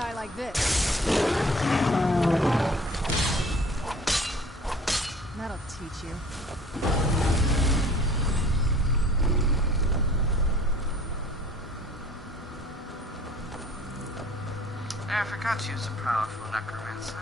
die like this. That'll teach you. I forgot to use a powerful necromancer.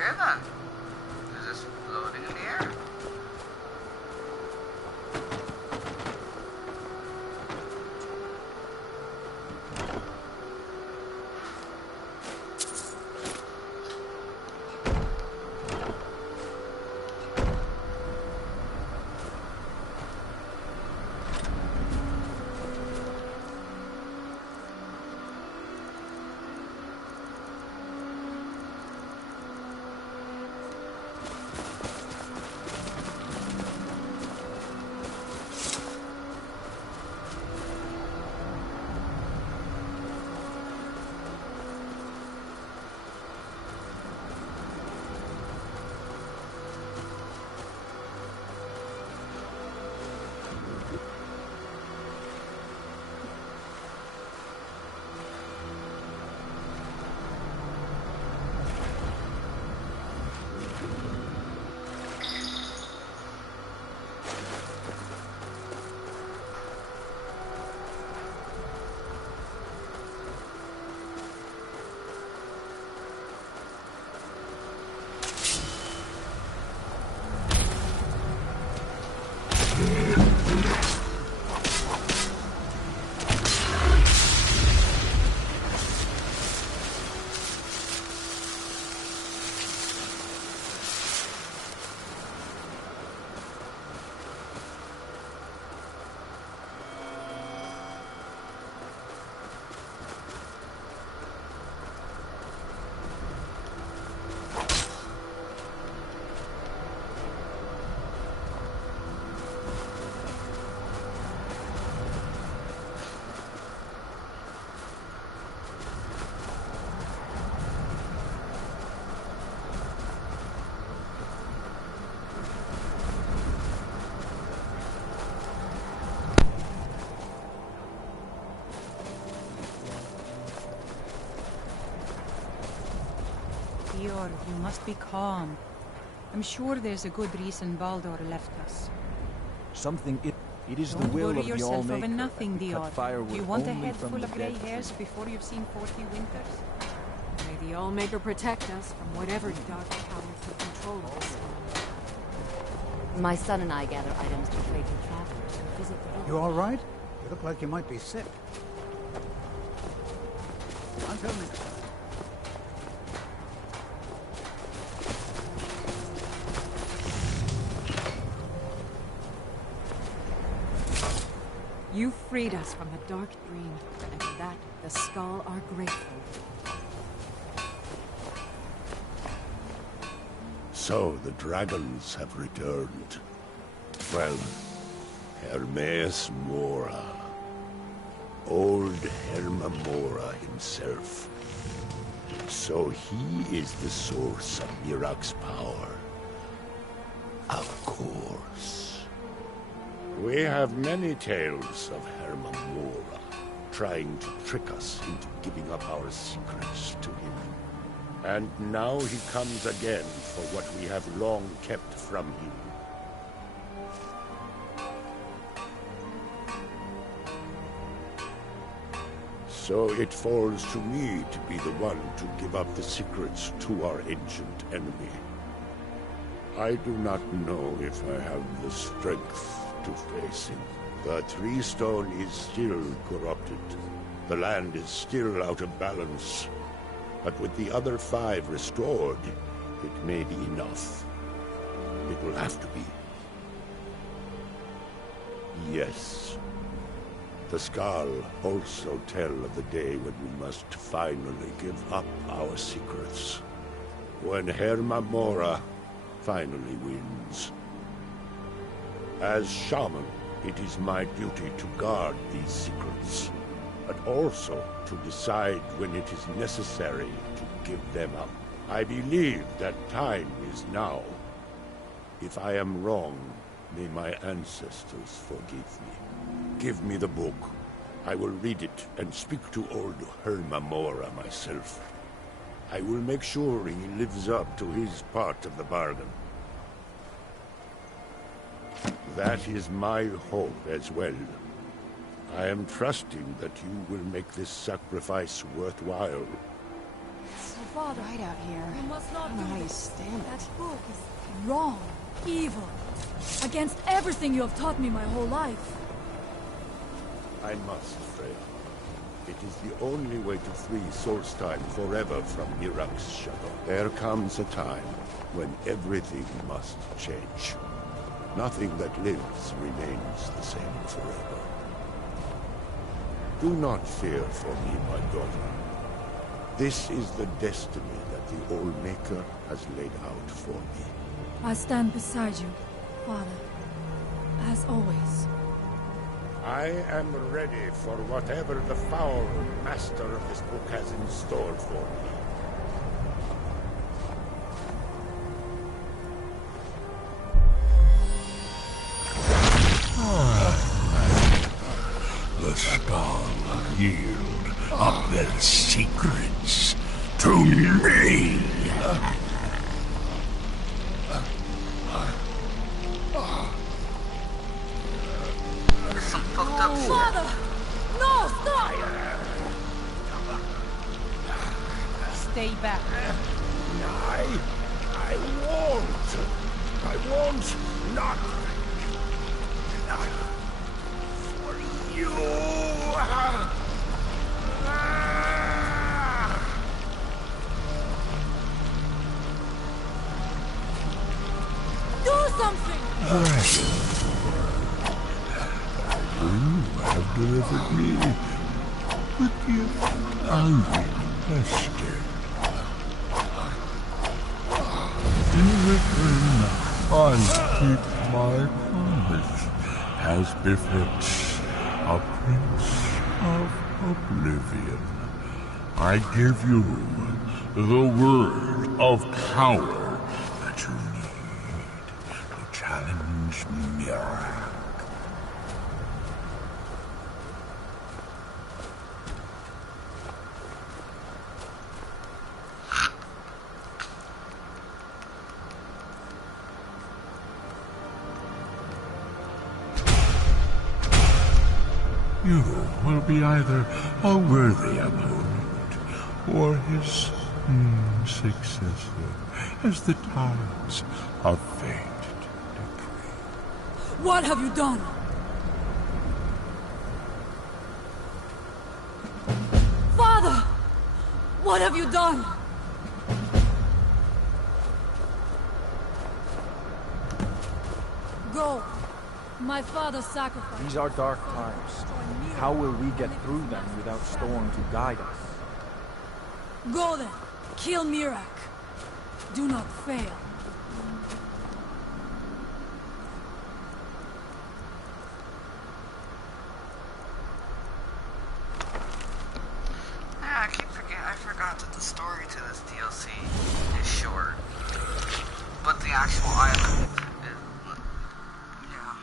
Okay then. Is this loading in the air? Ior, you must be calm. I'm sure there's a good reason Baldur left us. It is the will Don't worry of the yourself Allmaker over nothing, that we Dior. cut firewood You want a only head from full the of grey dead hairs before you've seen 40 winters? May the Allmaker protect us from whatever dark power could control us. My son and I gather items to trade to travelers who visit the village. You all right? You look like you might be sick. Until next time. You freed us from a dark dream, and for that, the Skull are grateful. So the dragons have returned. Well, Hermaeus Mora. Old Herma Mora himself. So he is the source of Miraak's power. Of course. We have many tales of Herma Mora trying to trick us into giving up our secrets to him. And now he comes again for what we have long kept from him. So it falls to me to be the one to give up the secrets to our ancient enemy. I do not know if I have the strength to face him. The Tree Stone is still corrupted. The land is still out of balance. But with the other 5 restored, it may be enough. It will have to be. Yes. The Skull also tell of the day when we must finally give up our secrets. When Herma Mora finally wins. As shaman, it is my duty to guard these secrets, but also to decide when it is necessary to give them up. I believe that time is now. If I am wrong, may my ancestors forgive me. Give me the book. I will read it and speak to old Herma Mora myself. I will make sure he lives up to his part of the bargain. That is my hope as well. I am trusting that you will make this sacrifice worthwhile. So Father, right out here. You must not I don't know do how you this. stand That it. book is wrong, evil, against everything you have taught me my whole life. I must, Freya. It is the only way to free Solstheim forever from Miraak's shadow. There comes a time when everything must change. Nothing that lives remains the same forever. Do not fear for me, my daughter. This is the destiny that the Old Maker has laid out for me. I stand beside you, Father, as always. I am ready for whatever the foul master of this book has in store for me. The Skull yield up their secrets to me. There's some fucked up shit. Father! No, stop! Stay back. I won't not for you. Do something! You have delivered me the gift I requested. In return, I keep my promise, as befits a prince of oblivion. I give you the word of power that you need to challenge Miraak. You will be either a worthy opponent or his successor, as the tides of fate decree. What have you done? Father! What have you done? Go. My father sacrificed. These are dark times. How will we get through them without Storm to guide us? Go then. Kill Miraak. Do not fail. Yeah, I forgot that the story to this DLC is short. But the actual island is... yeah.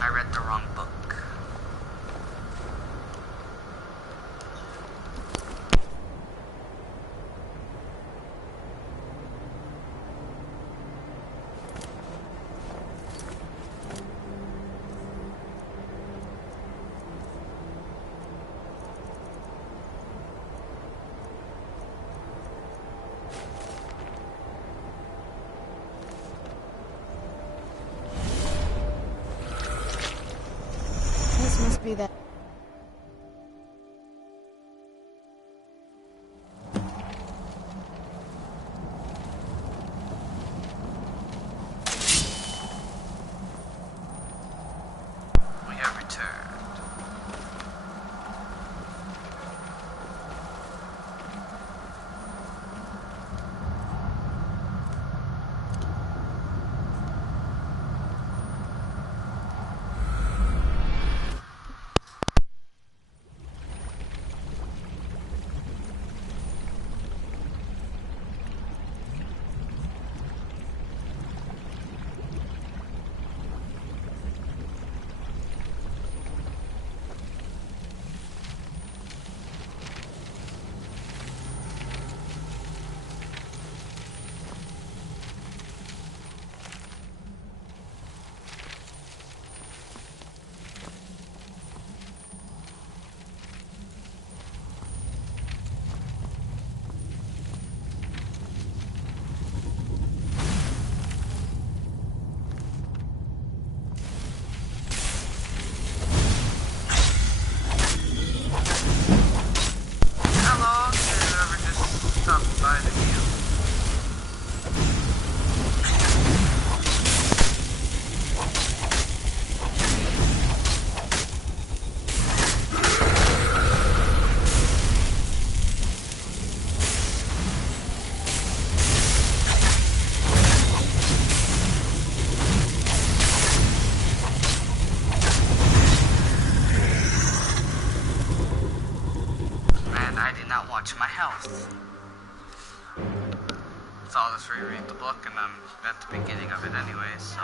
I read the wrong book. This must be that. We have returned. much my health. So I'll just reread the book, and I'm at the beginning of it anyway, so...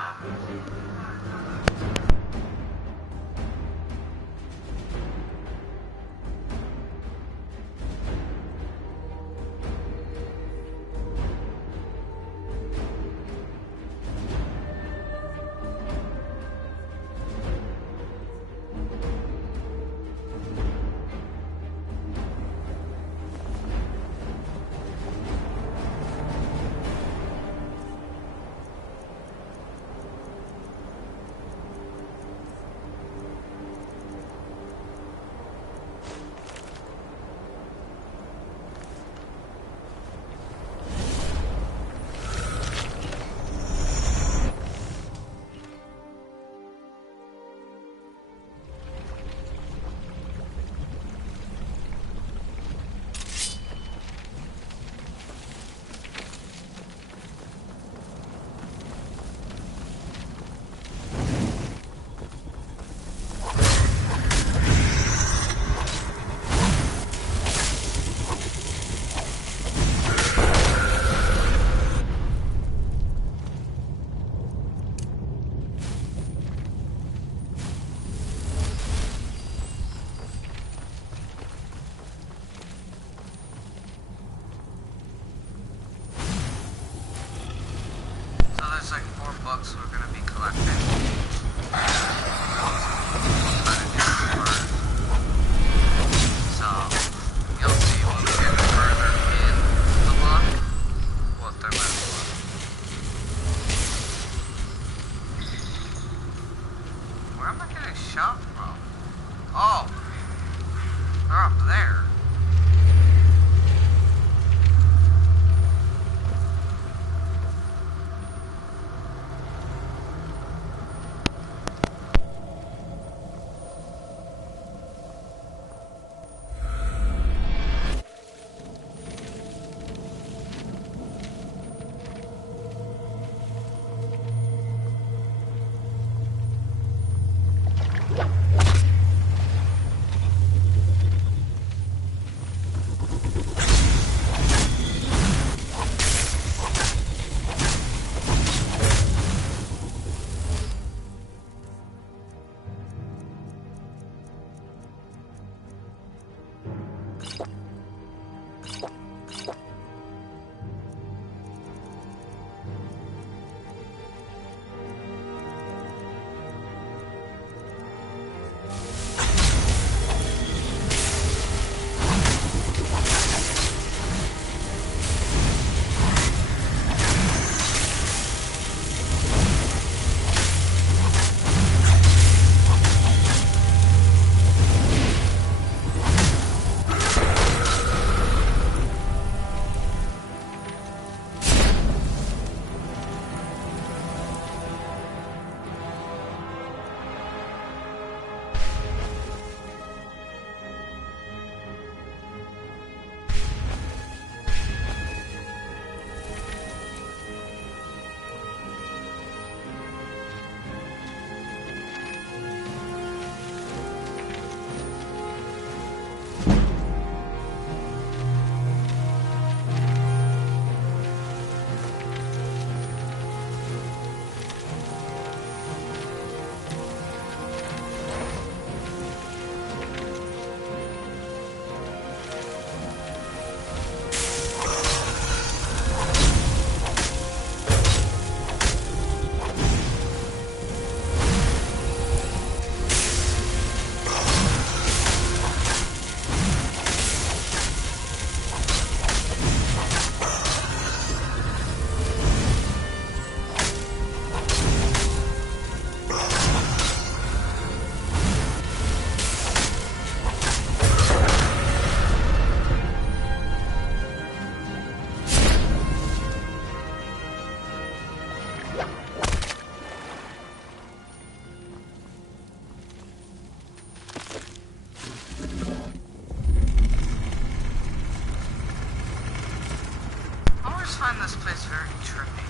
find this place very trippy.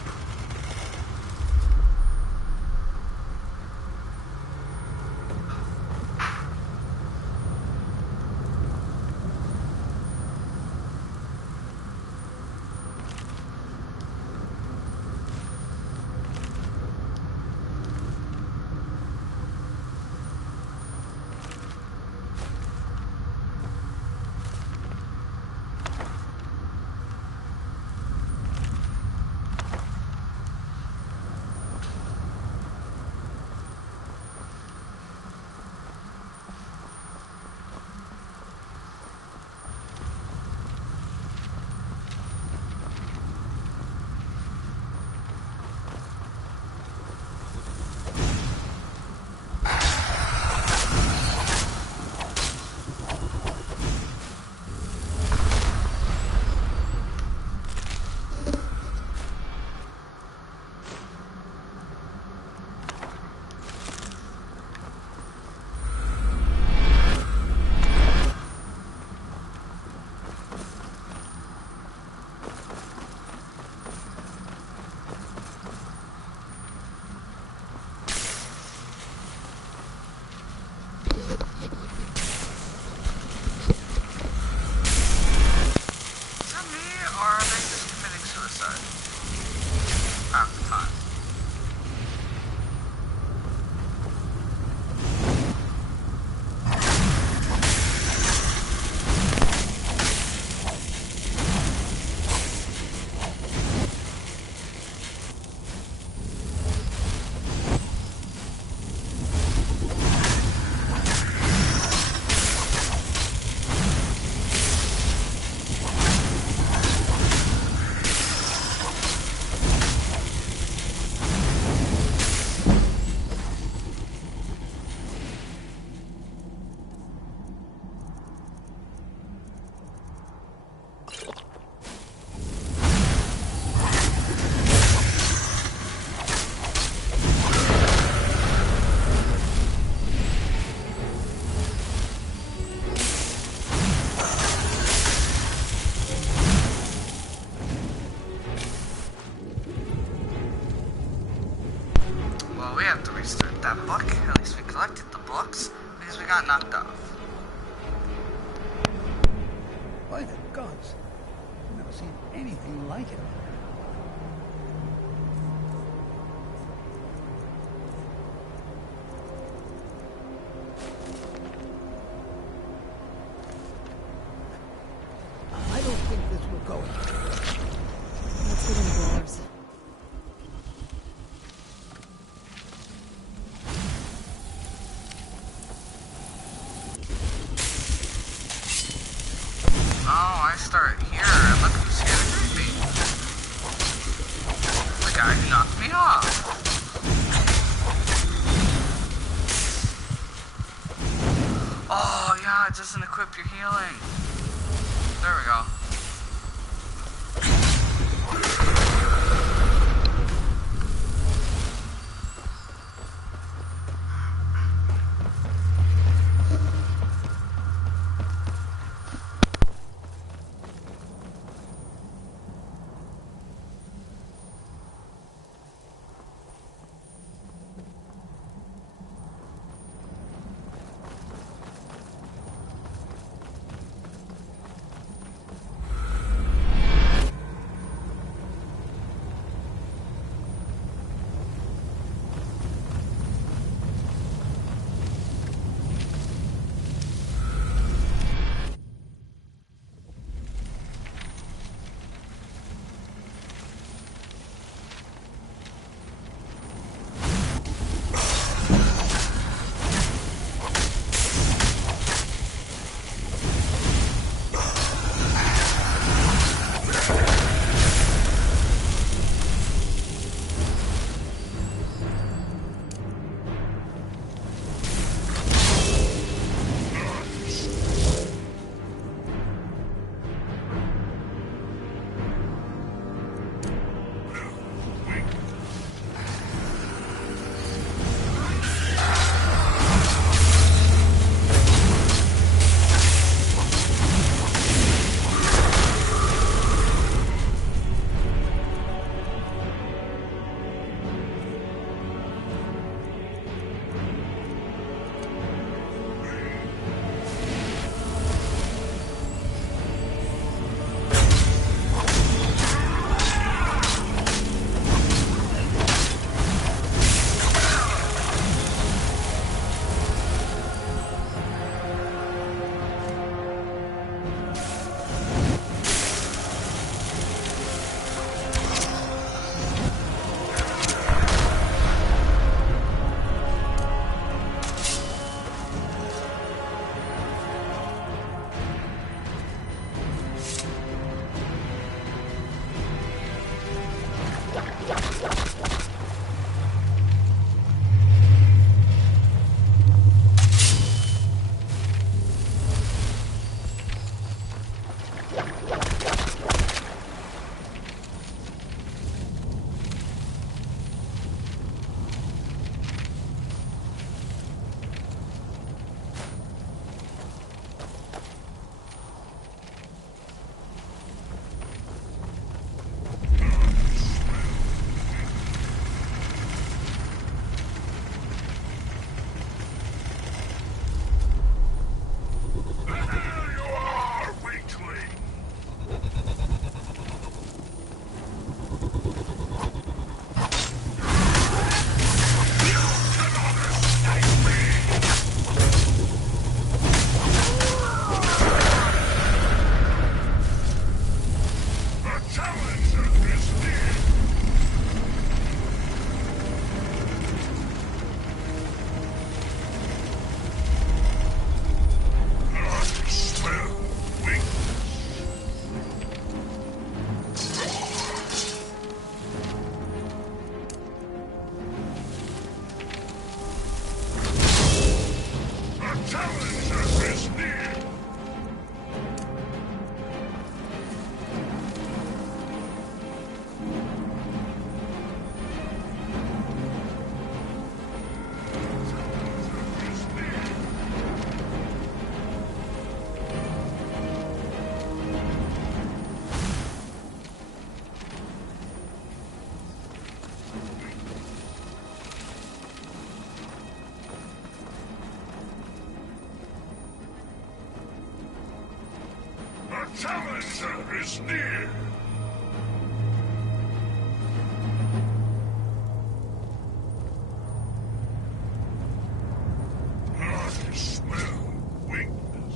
By the gods, I've never seen anything like it. I don't think this will go. Let's get indoors. Oh, I start here, and look who's here to greet me. The guy who knocked me off. Oh, yeah, it doesn't equip your healing. There we go. challenger is near. I smell weakness.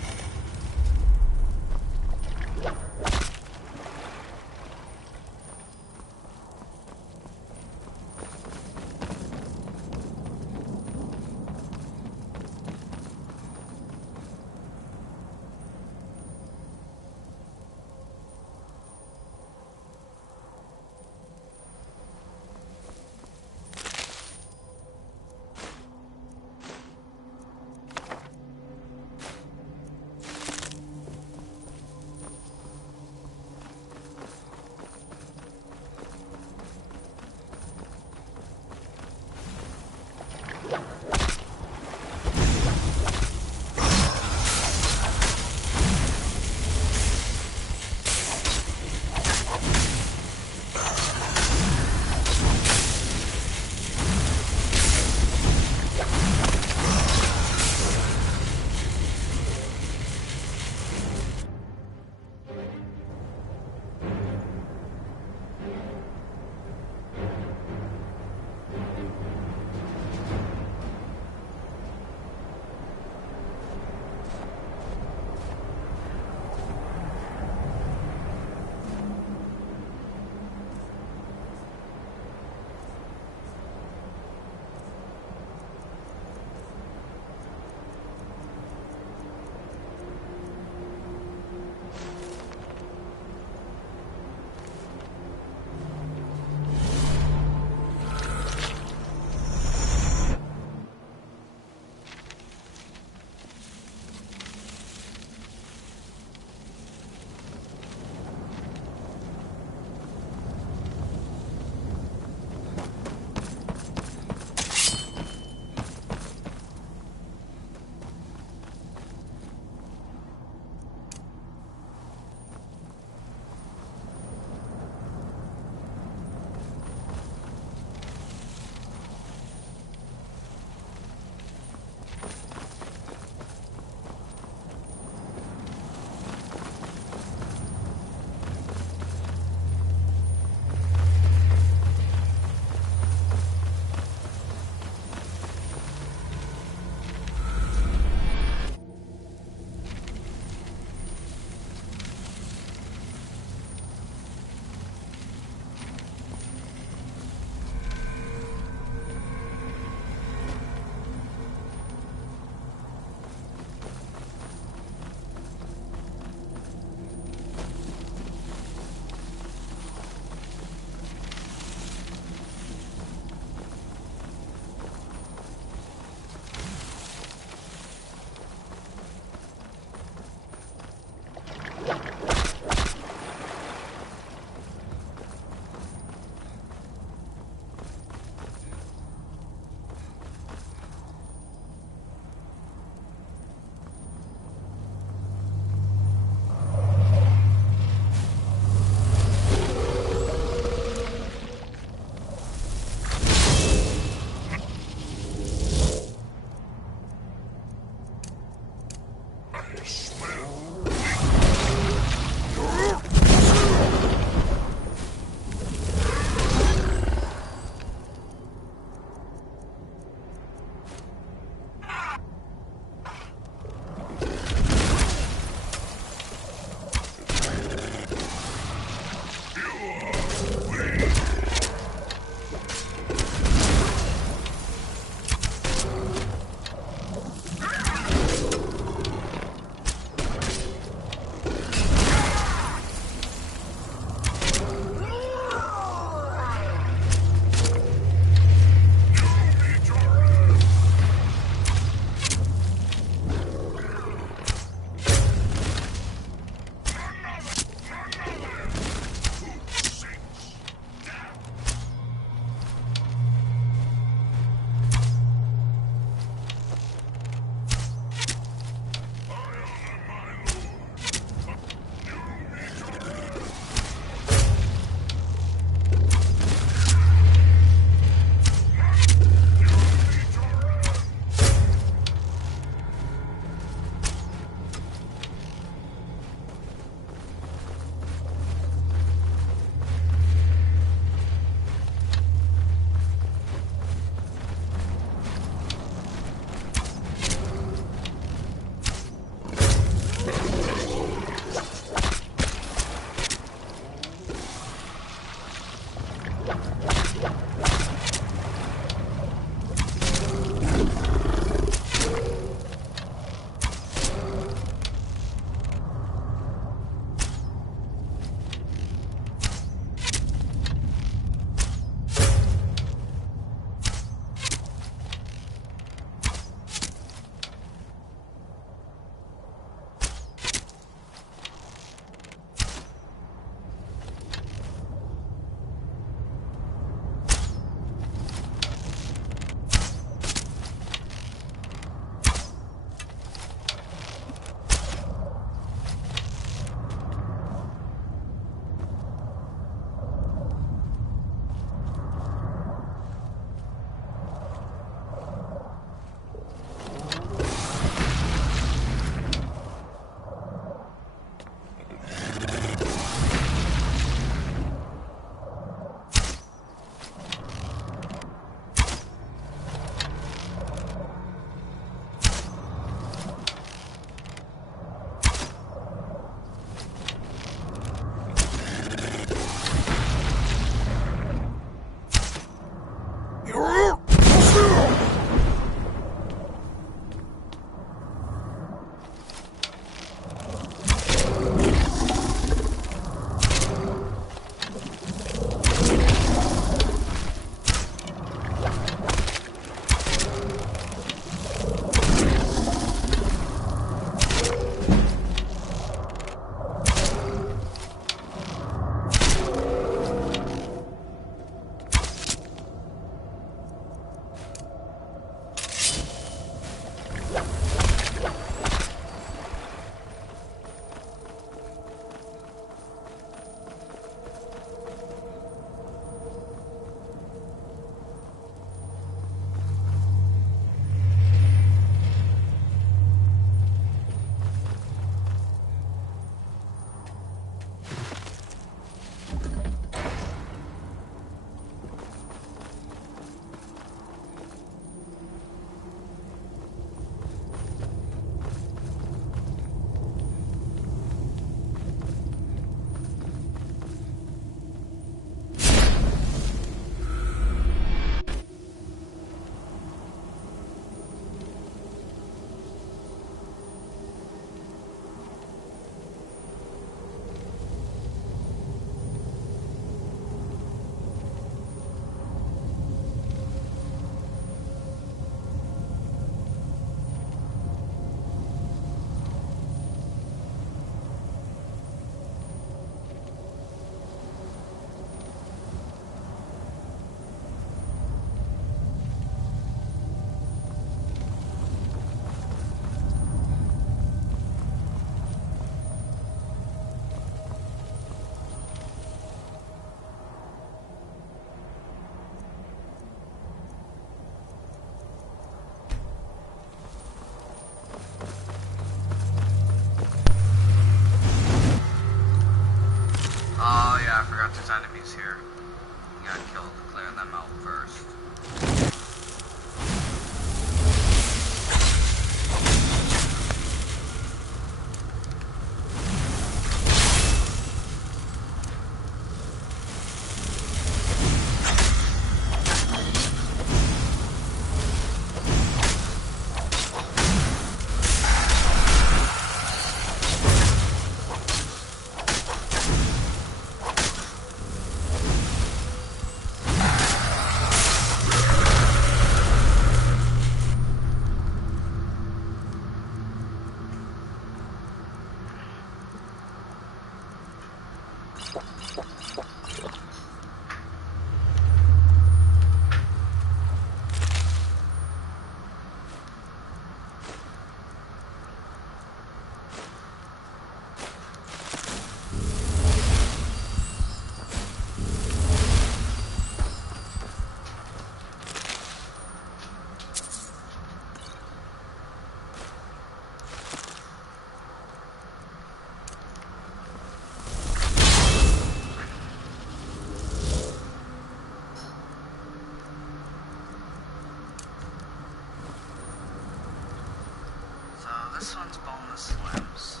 this one's bonus limbs.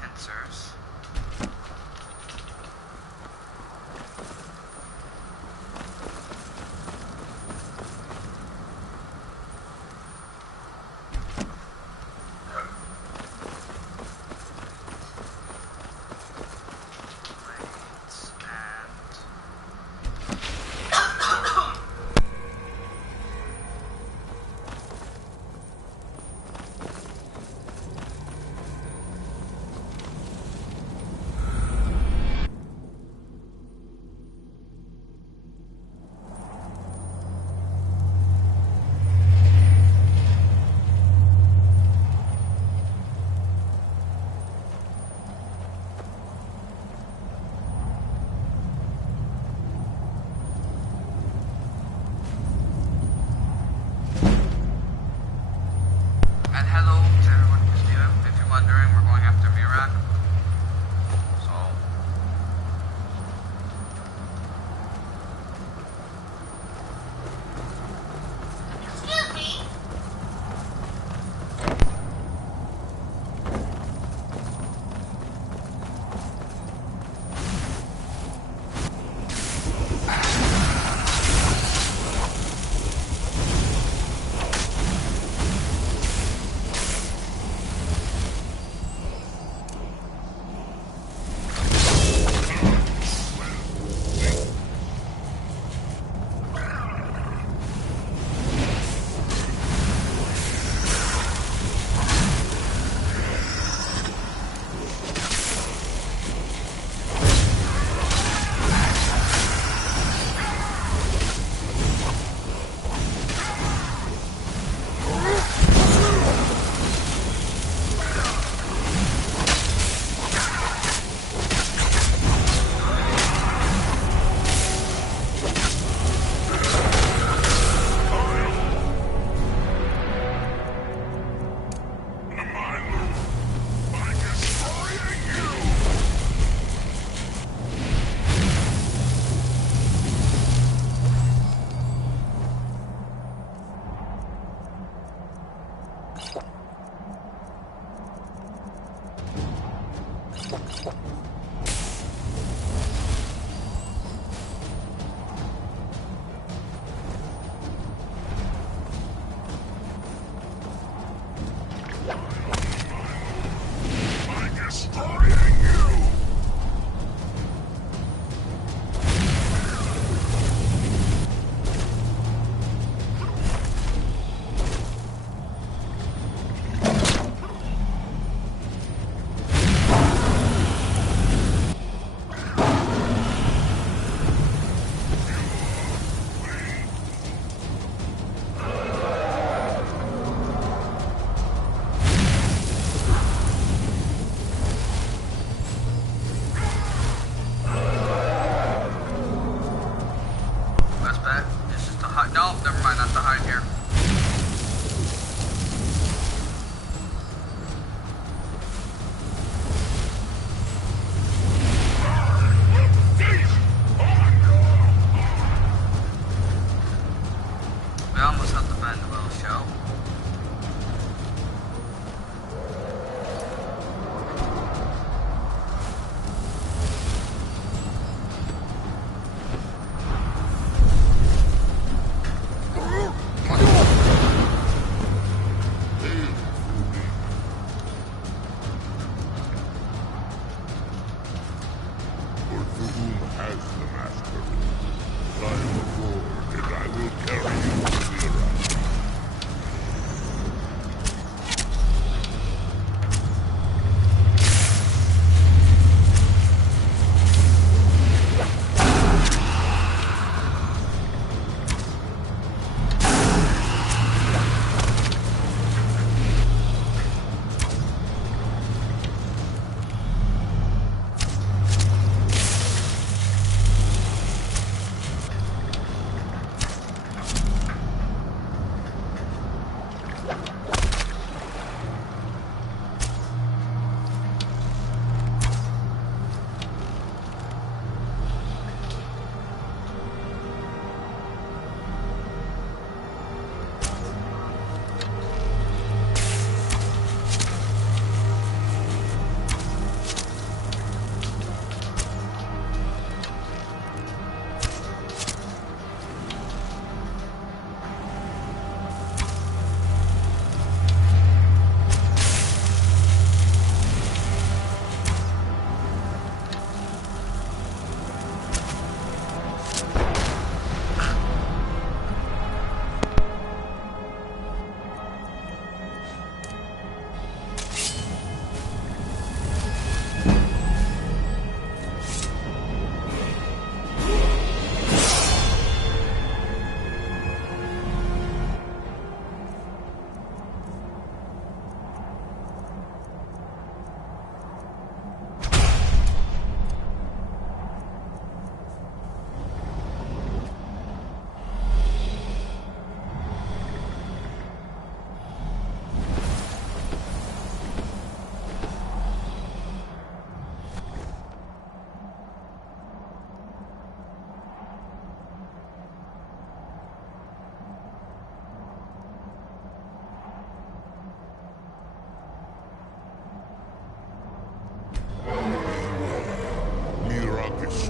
Pincers. And hello to everyone who's new. If you're wondering, we're going after Miraak. So... Excuse me?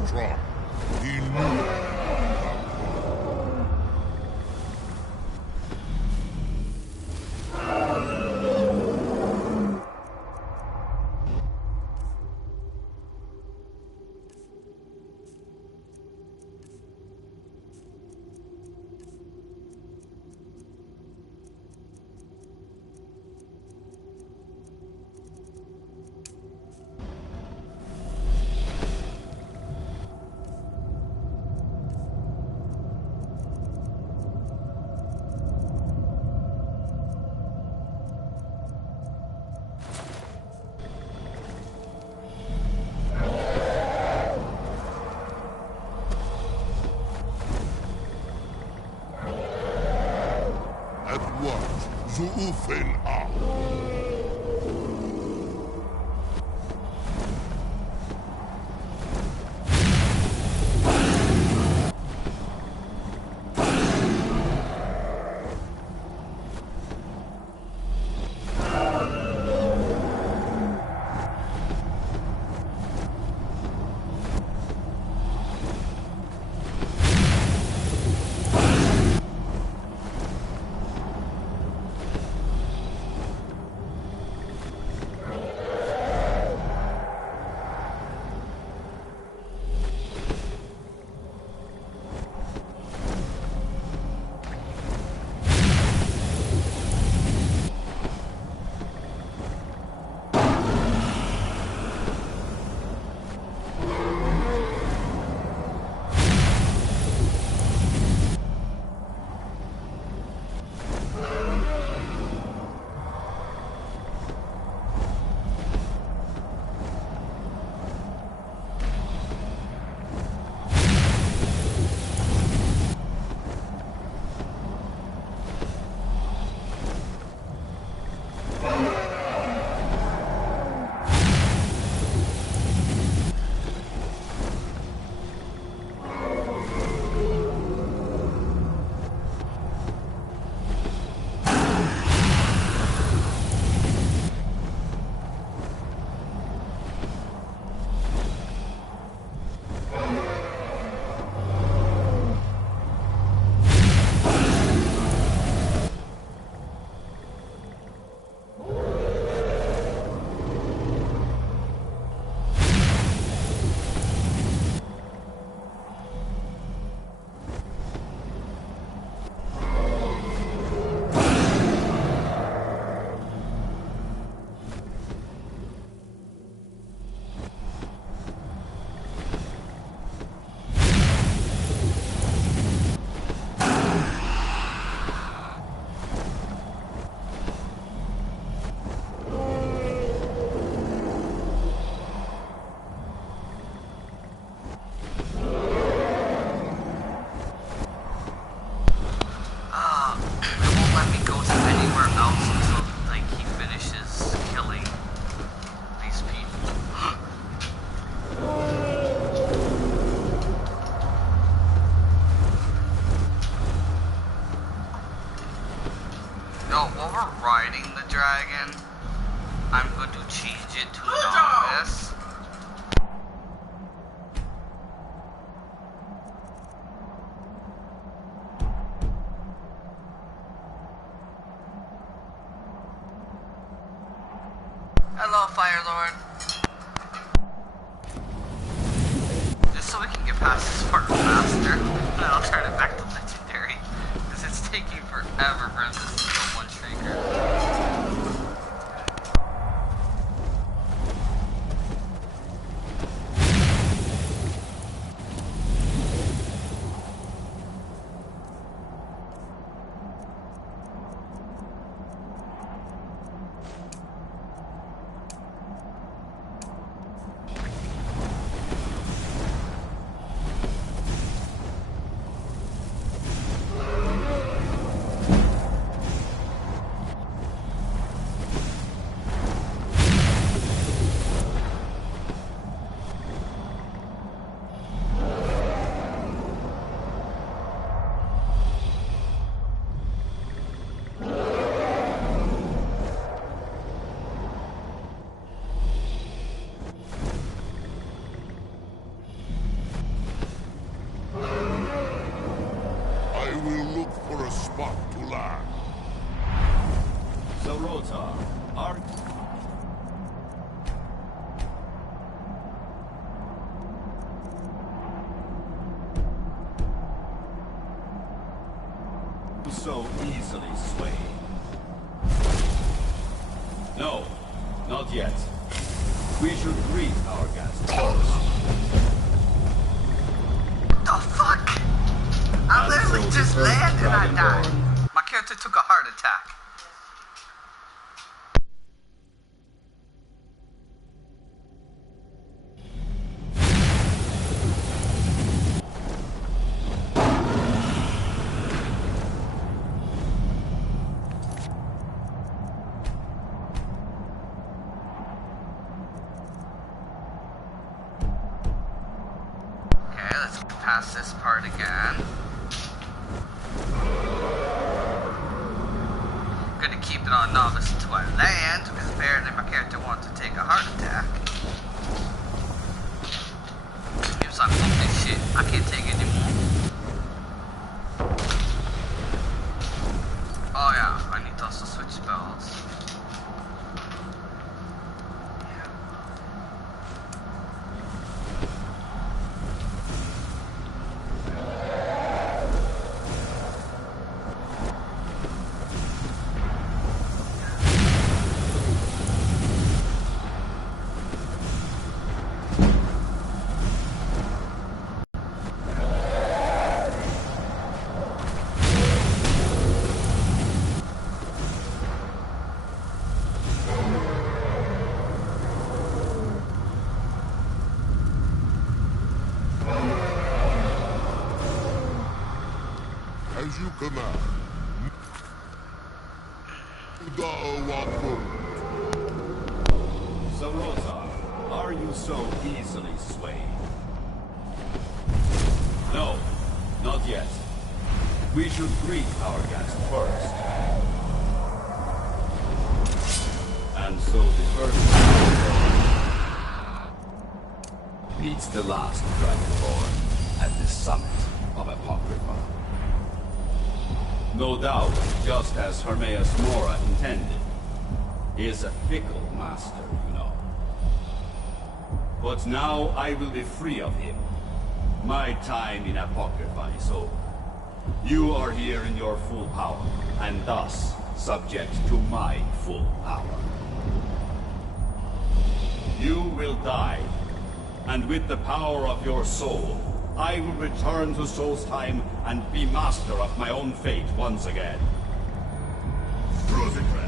strong. He knew. Zuufen ab. I'm going to change it to this. Hello, Fire Lord. Just so we can get past this part faster, and then I'll turn it back to legendary, because it's taking forever for him to kill one Shrieker. back to land. Zarota, are... so easily swayed? No, not yet. We should greet our guests first. The fuck? I literally just landed and I died. My character took a heart attack. Past this part again. Gonna keep it on novice until I land, because apparently my character wants to take a heart attack. Seems like holy shit, I can't take it anymore. Oh yeah, I need to also switch spells. As you command. Zarota, are you so easily swayed? No, not yet. We should greet our guest first. And so the first meets the last Dragonborn at the summit of Apocrypha. No doubt, just as Hermaeus Mora intended. He is a fickle master, you know. But now I will be free of him. My time in Apocrypha is over. You are here in your full power, and thus subject to my full power. You will die, and with the power of your soul, I will return to Solstheim and be master of my own fate once again. Rosencrantz.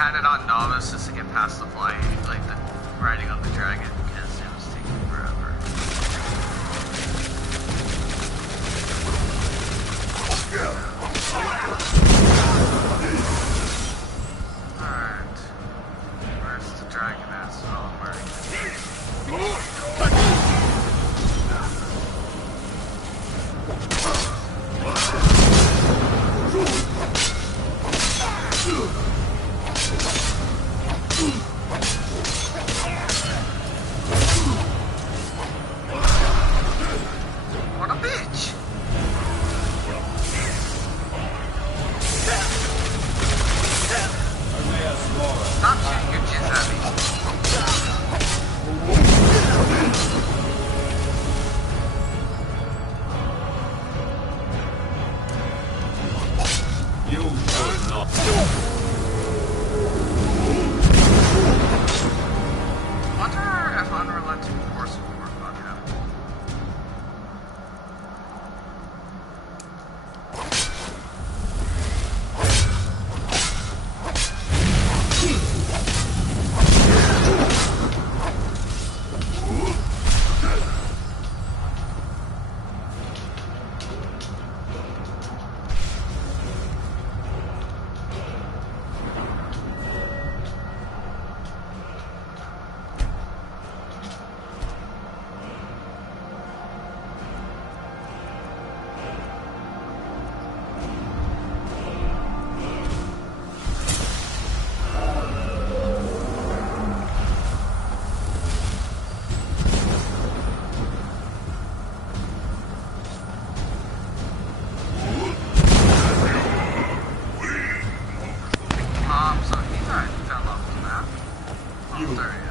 Had it on novice just to get past the flying, like the riding on the dragon, because it was taking forever. Alright. Where's the dragon at? So I'm wearing what a bitch! Stop shooting your jizz at me. you. There he is.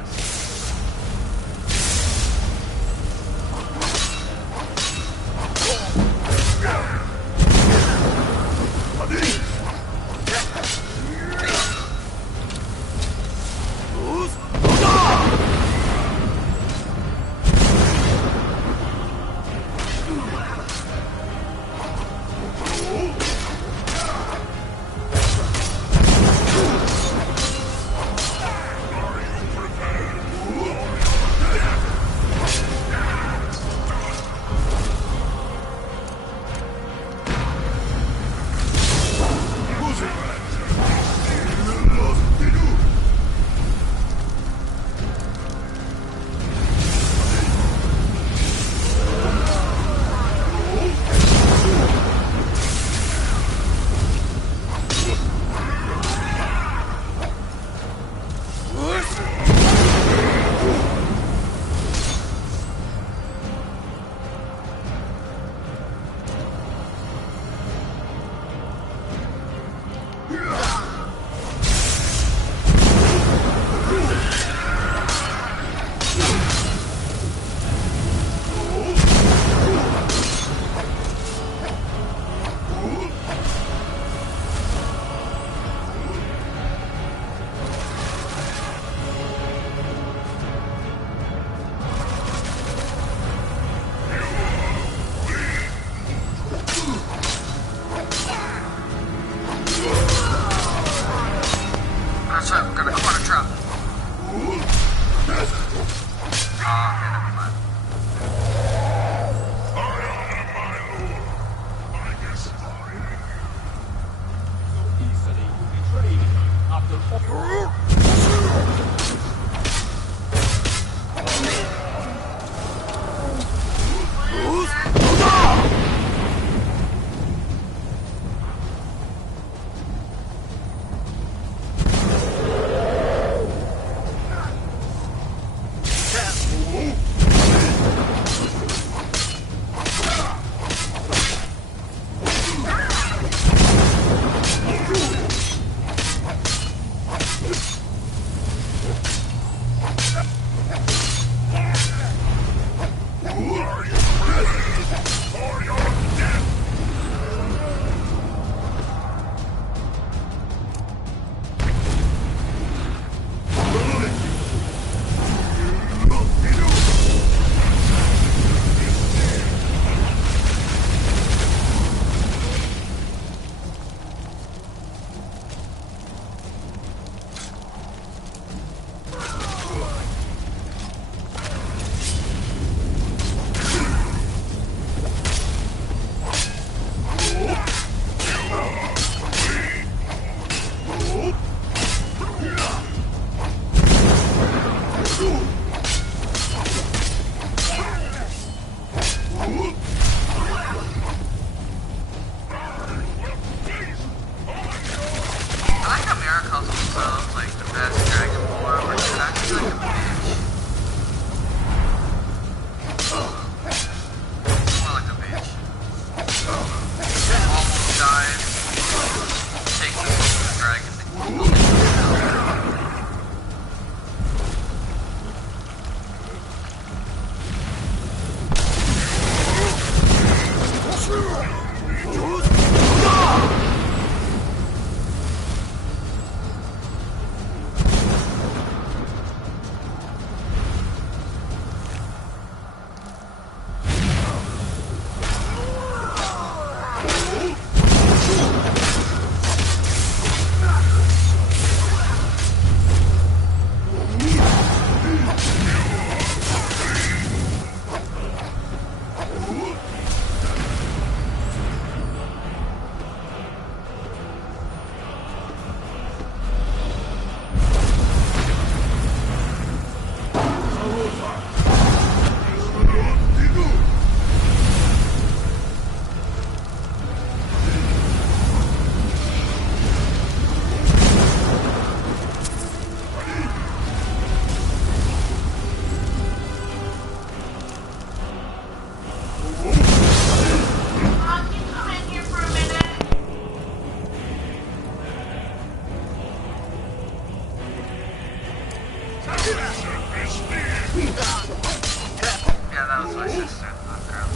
Yeah, that was my sister in the background.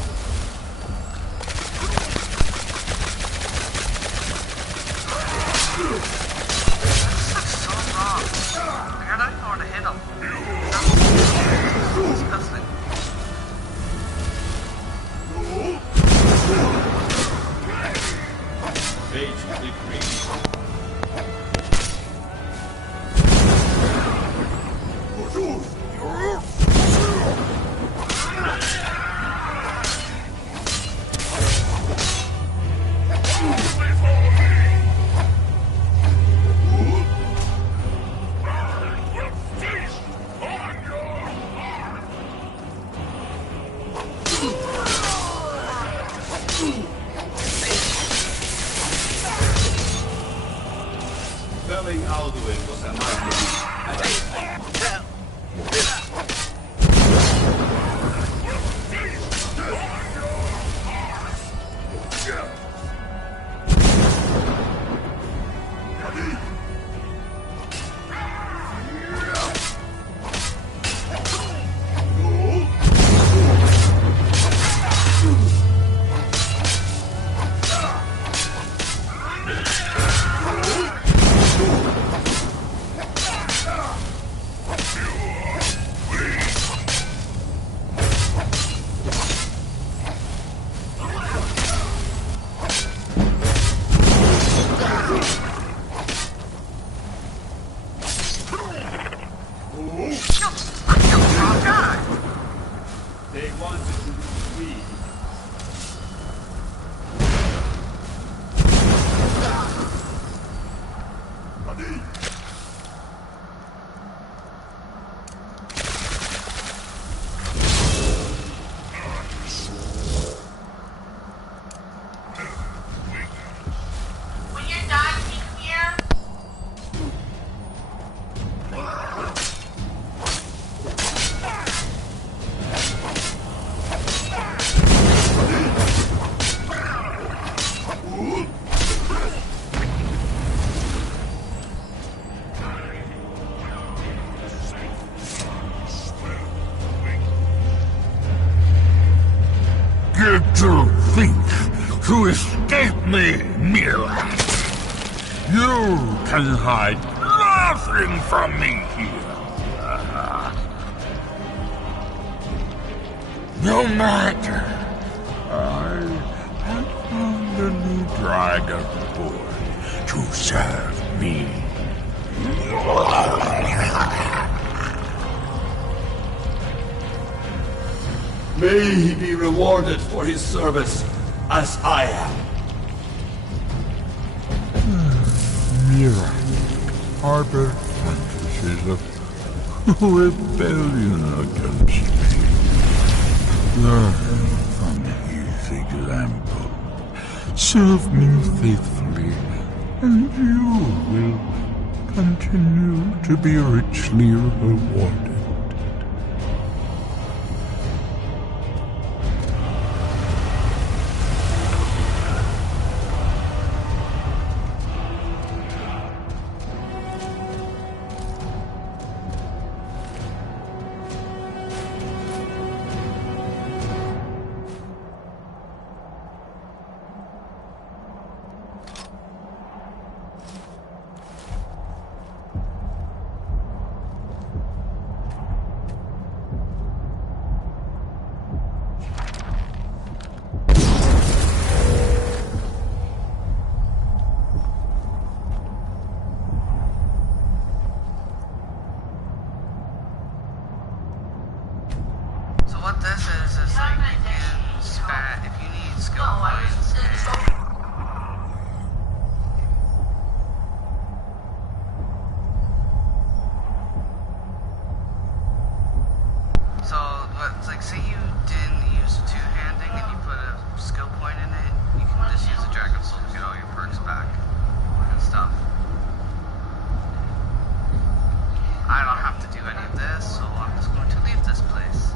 This looks so wrong. Like, I don't even want to hit him. That's disgusting. Page decrease. Felling Alduin was a They wanted to retreat. When you're done, come here. Get to think to escape me, Miraak. You can hide nothing from me here. No matter. I have found a new dragon born to serve me. May he be rewarded for his service, as I am. Miraak harbored fantasies of rebellion against me. Learn from his example. Serve me faithfully, and you will continue to be richly rewarded. So what this is like you can spend, if you need skill points, so it's like, say you didn't use two-handing and you put a skill point in it, you can just use a dragon soul to get all your perks back and stuff. I don't have to do any of this, so I'm just going to leave this place.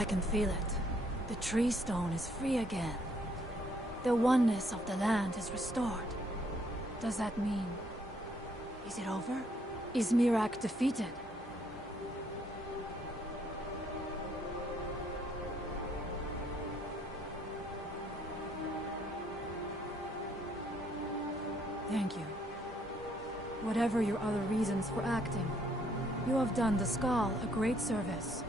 I can feel it. The tree stone is free again. The oneness of the land is restored. Does that mean... is it over? Is Miraak defeated? Thank you. Whatever your other reasons for acting, you have done the Skull a great service.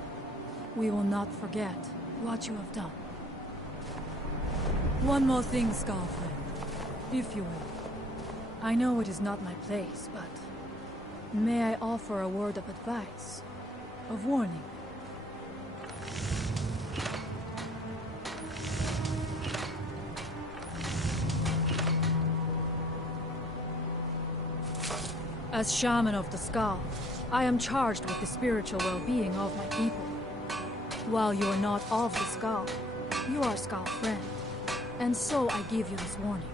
We will not forget what you have done. One more thing, Skull friend, if you will. I know it is not my place, but may I offer a word of advice, of warning? As Shaman of the Skull, I am charged with the spiritual well-being of my people. While you are not of the Skull, you are Skull friend, and so I give you this warning.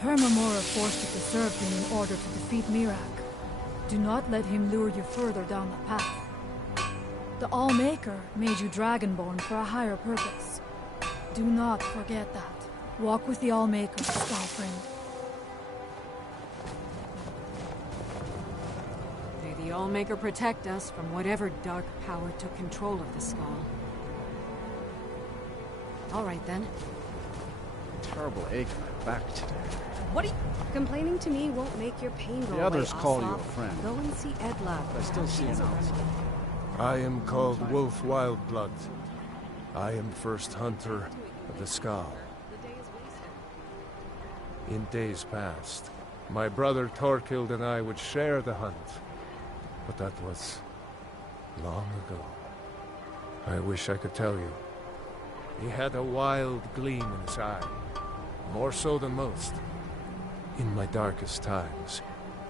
Hermamora forced you to serve him in order to defeat Miraak. Do not let him lure you further down the path. The All-Maker made you Dragonborn for a higher purpose. Do not forget that. Walk with the All-Maker, Skull friend. May the All-Maker protect us from whatever dark power took control of the Skull. All right then. Terrible ache in my back today. What are you... Complaining to me won't make your pain go away. The others call you a Oslop. friend. Go and see Edla. I still see an outside. I am called Wolf Wildblood. I am first hunter of the Skull. In days past, my brother Torkild and I would share the hunt. But that was long ago. I wish I could tell you. He had a wild gleam in his eye, more so than most. In my darkest times,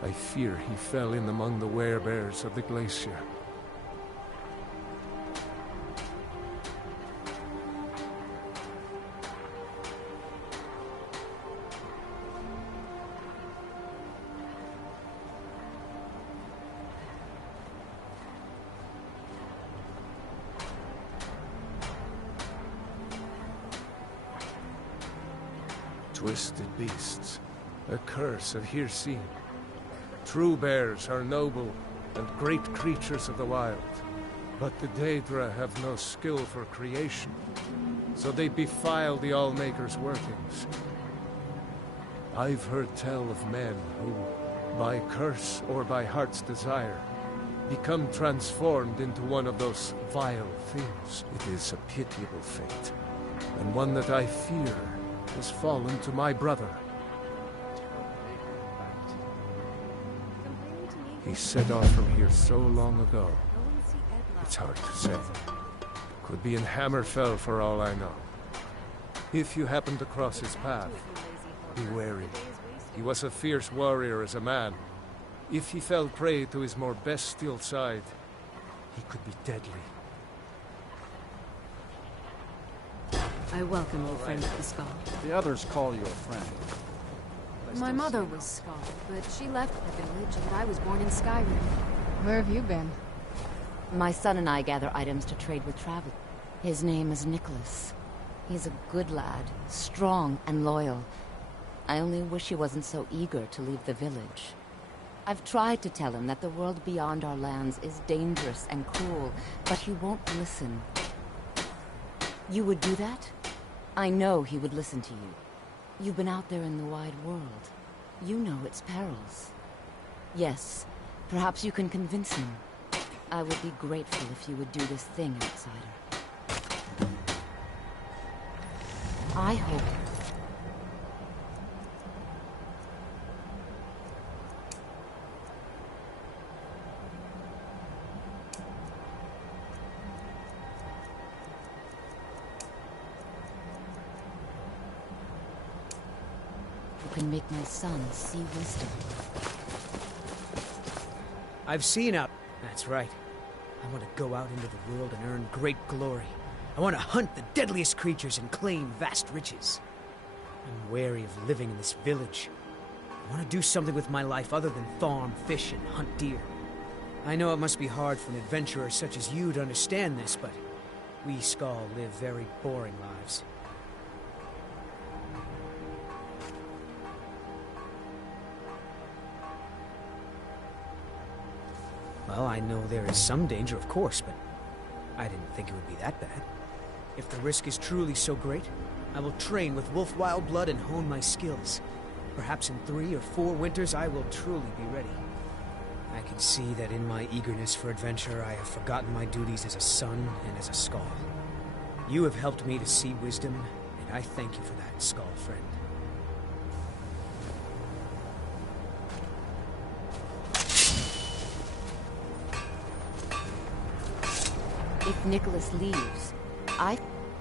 I fear he fell in among the werebears of the glacier. Twisted beasts, a curse of here seen. True bears are noble and great creatures of the wild, but the Daedra have no skill for creation, so they defile the All-Maker's workings. I've heard tell of men who, by curse or by heart's desire, become transformed into one of those vile things. It is a pitiable fate, and one that I fear has fallen to my brother. He set off from here so long ago. It's hard to say. Could be in Hammerfell for all I know. If you happen to cross his path, be wary. He was a fierce warrior as a man. If he fell prey to his more bestial side, he could be deadly. I welcome old friend of the Skull. The others call you a friend. My mother was Skull, but she left the village and I was born in Skyrim. Where have you been? My son and I gather items to trade with travelers. His name is Nicholas. He's a good lad, strong and loyal. I only wish he wasn't so eager to leave the village. I've tried to tell him that the world beyond our lands is dangerous and cruel, but he won't listen. You would do that? I know he would listen to you. You've been out there in the wide world. You know its perils. Yes, perhaps you can convince him. I would be grateful if you would do this thing, outsider. I hope... can make my son see wisdom. I've seen out... That's right. I want to go out into the world and earn great glory. I want to hunt the deadliest creatures and claim vast riches. I'm wary of living in this village. I want to do something with my life other than farm, fish, and hunt deer. I know it must be hard for an adventurer such as you to understand this, but We Skaal live very boring lives. Well, I know there is some danger, of course, but I didn't think it would be that bad. If the risk is truly so great, I will train with wolf wild blood and hone my skills. Perhaps in 3 or 4 winters I will truly be ready. I can see that in my eagerness for adventure I have forgotten my duties as a son and as a Skaal. You have helped me to see wisdom, and I thank you for that, Skaal friend. If Nicholas leaves,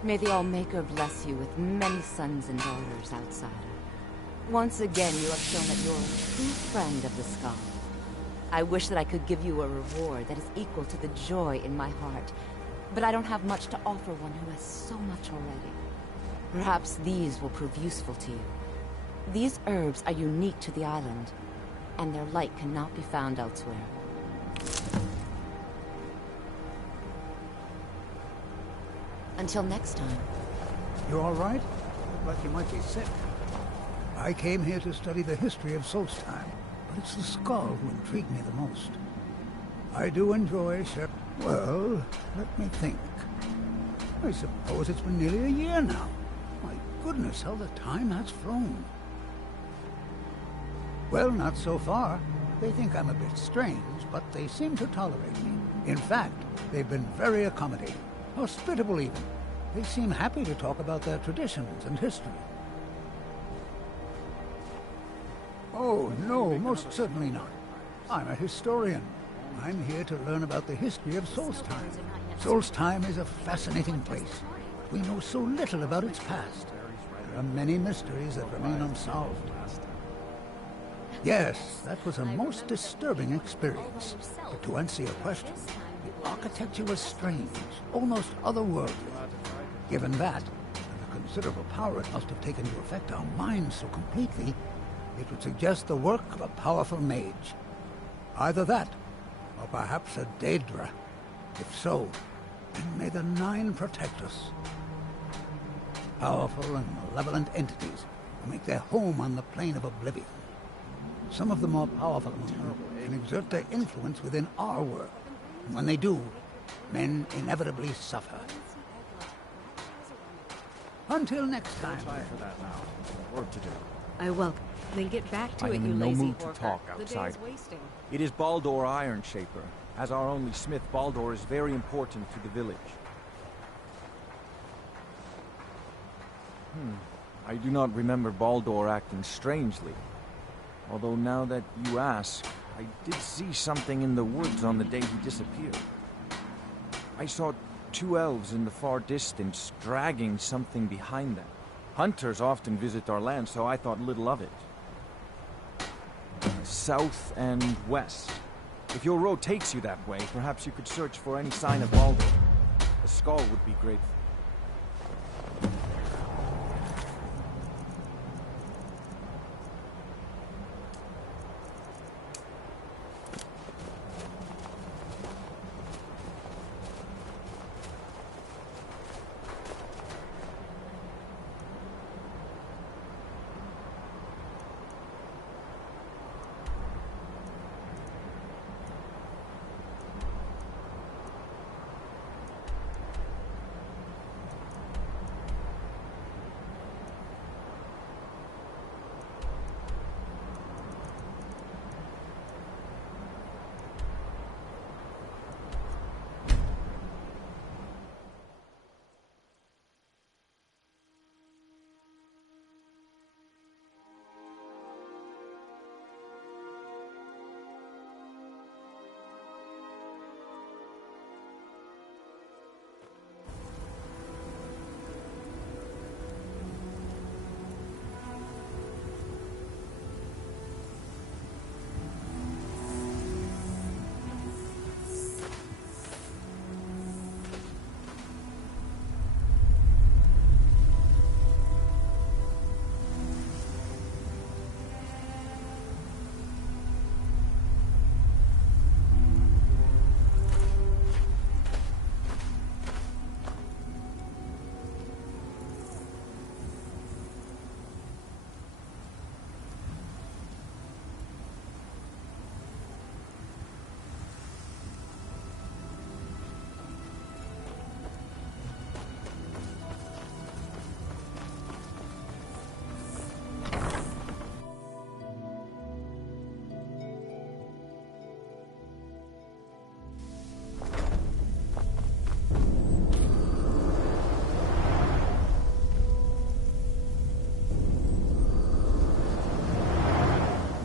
may the Allmaker bless you with many sons and daughters, outsider. Once again, you have shown that you're a true friend of the Skaal. I wish that I could give you a reward that is equal to the joy in my heart, but I don't have much to offer one who has so much already. Perhaps these will prove useful to you. These herbs are unique to the island, and their light cannot be found elsewhere. Until next time. You all right? Look like you might be sick. I came here to study the history of Solstheim, but it's the Skaal who intrigue me the most. I do enjoy well, let me think. I suppose it's been nearly a year now. My goodness, how the time has flown. Well, not so far. They think I'm a bit strange, but they seem to tolerate me. In fact, they've been very accommodating. Hospitable, even. They seem happy to talk about their traditions and history. Oh, no, most certainly not. I'm a historian. I'm here to learn about the history of Solstheim. Solstheim is a fascinating place. We know so little about its past. There are many mysteries that remain unsolved. Yes, that was a most disturbing experience. But to answer your question, the architecture was strange, almost otherworldly. Given that, and the considerable power it must have taken to affect our minds so completely, it would suggest the work of a powerful mage. Either that, or perhaps a Daedra. If so, then may the Nine protect us. Powerful and malevolent entities who make their home on the plane of oblivion. Some of the more powerful among them can exert their influence within our world. And when they do, men inevitably suffer. Until next time. No time for that now. Work to do. I welcome. Then get back to I it, am you in no lazy mood to orca. talk The day outside. is wasting. It is Baldur Iron Shaper. As our only smith, Baldur is very important to the village. I do not remember Baldur acting strangely. Although now that you ask, I did see something in the woods on the day he disappeared. I saw 2 elves in the far distance dragging something behind them. Hunters often visit our land, so I thought little of it. South and west. If your road takes you that way, perhaps you could search for any sign of Baldur. A Skaal would be grateful.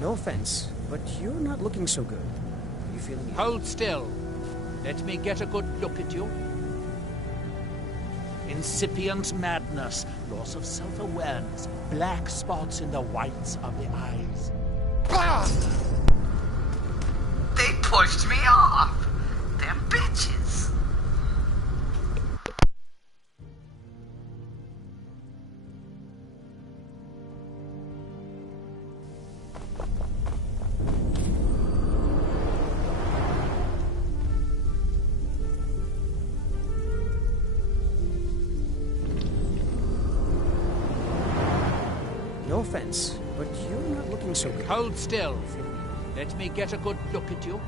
No offense, but you're not looking so good. Are you feeling ill? Hold still. Let me get a good look at you. Incipient madness, loss of self-awareness, black spots in the whites of the eyes. They pushed me off! Them bitches! No offense, but you're not looking so good. Hold still. Let me get a good look at you.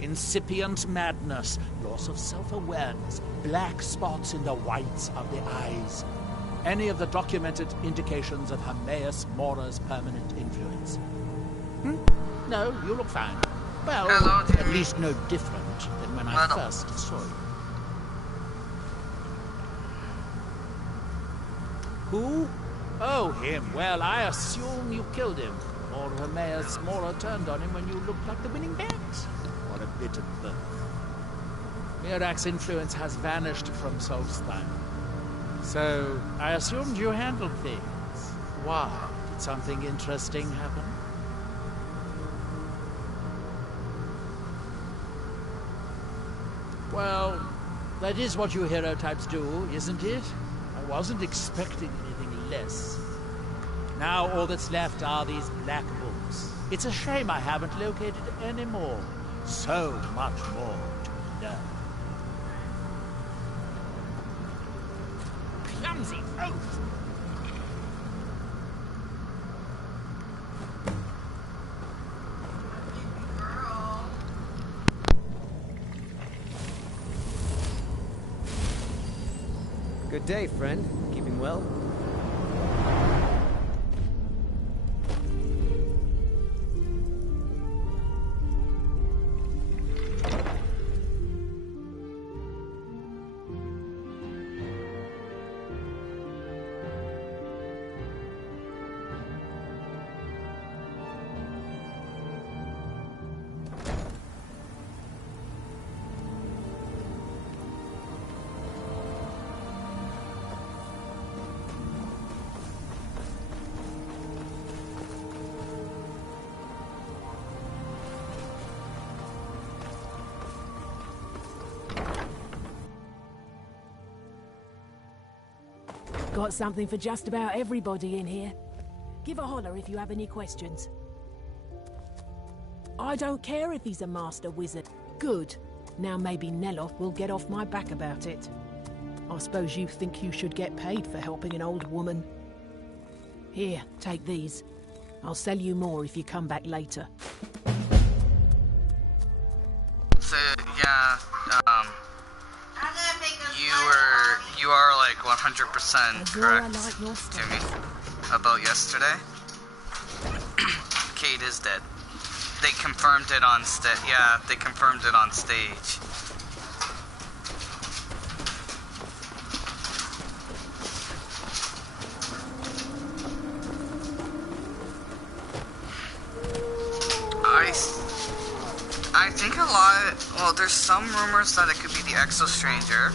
Incipient madness, loss of self-awareness, black spots in the whites of the eyes. Any of the documented indications of Hermaeus Mora's permanent influence. No, you look fine. Well, hello, at least no different than when I first saw you. Who? Oh, him. Well, I assume you killed him. Or Hermaeus Mora turned on him when you looked like the winning bet. What a bit of both. Miraak's influence has vanished from Solstheim. So, I assumed you handled things. Why? Did something interesting happen? Well, that is what you hero types do, isn't it? I wasn't expecting anything less. Now all that's left are these black books. It's a shame I haven't located any more. So much more to learn. Clumsy oaf! Good day, friend. Keeping well? Got something for just about everybody in here. Give a holler if you have any questions. I don't care if he's a master wizard. Good. Now maybe Neloth will get off my back about it. I suppose you think you should get paid for helping an old woman. Here, take these. I'll sell you more if you come back later. So, yeah, you are like 100% correct, Jimmy, about yesterday. Kate is dead. They confirmed it on they confirmed it on stage. I think a lot, well, there's some rumors that it could be the Exo Stranger,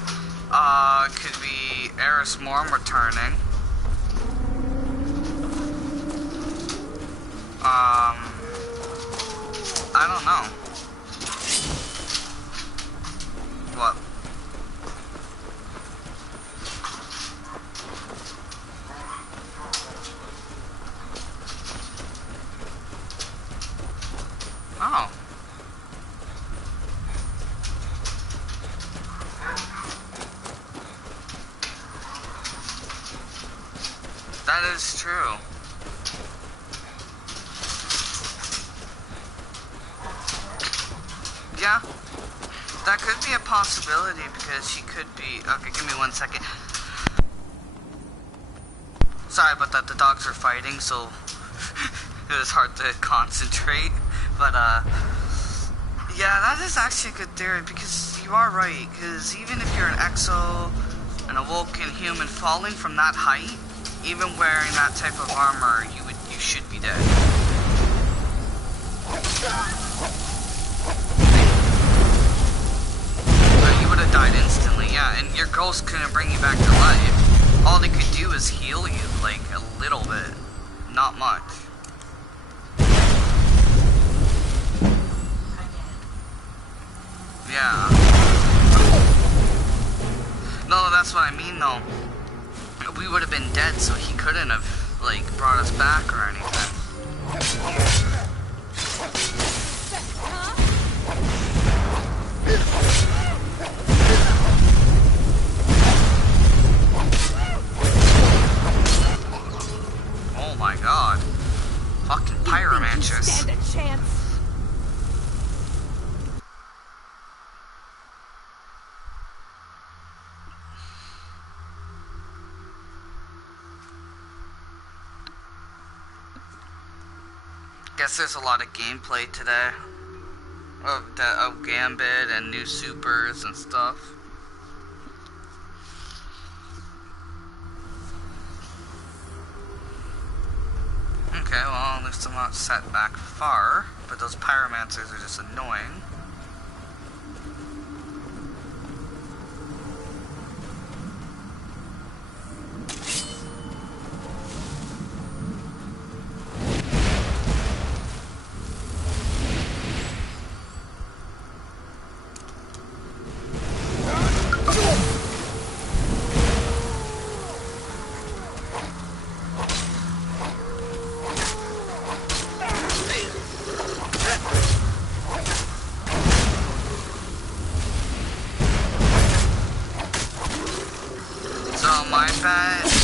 could be Eris Morm returning, I don't know. What? Oh. That is true. Yeah, that could be a possibility because she could be. Okay, give me 1 second. Sorry about that, the dogs are fighting, so it was hard to concentrate. But, yeah, that is actually a good theory because you are right. Because even if you're an exo, an awoken human falling from that height, even wearing that type of armor, you should be dead. But you would have died instantly, yeah, and your ghost couldn't bring you back to life. All they could do is heal you, like, a little bit. Not much. Yeah. No, that's what I mean, though. We would have been dead, so he couldn't have, like, brought us back or anything. Oh my god. Fucking pyromancers. Stand a chance. Guess there's a lot of gameplay today of Gambit and new supers and stuff. Okay, well, at least I'm not set back far, but those pyromancers are just annoying.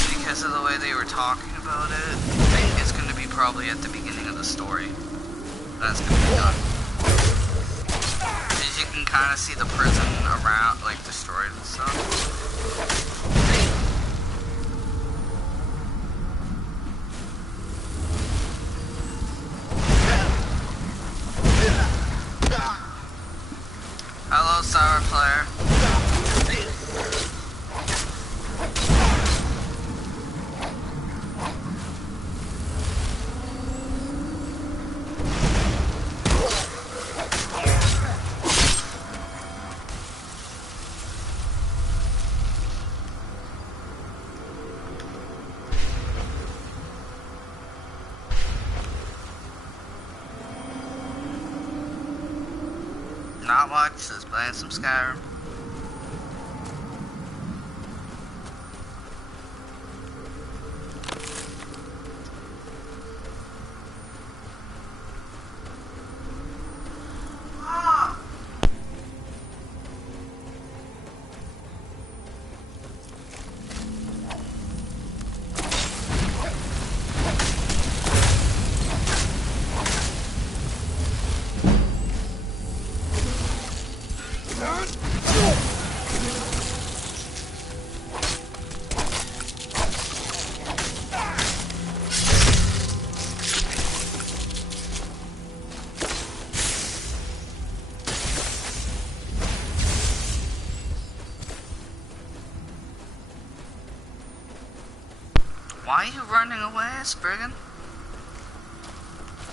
Because of the way they were talking about it, it's going to be probably at the beginning of the story. That's going to be done. As you can kind of see the prison around, like, destroyed and stuff. Hello, Sour Player. Not much, just playing some Skyrim. Why are you running away, Spriggan?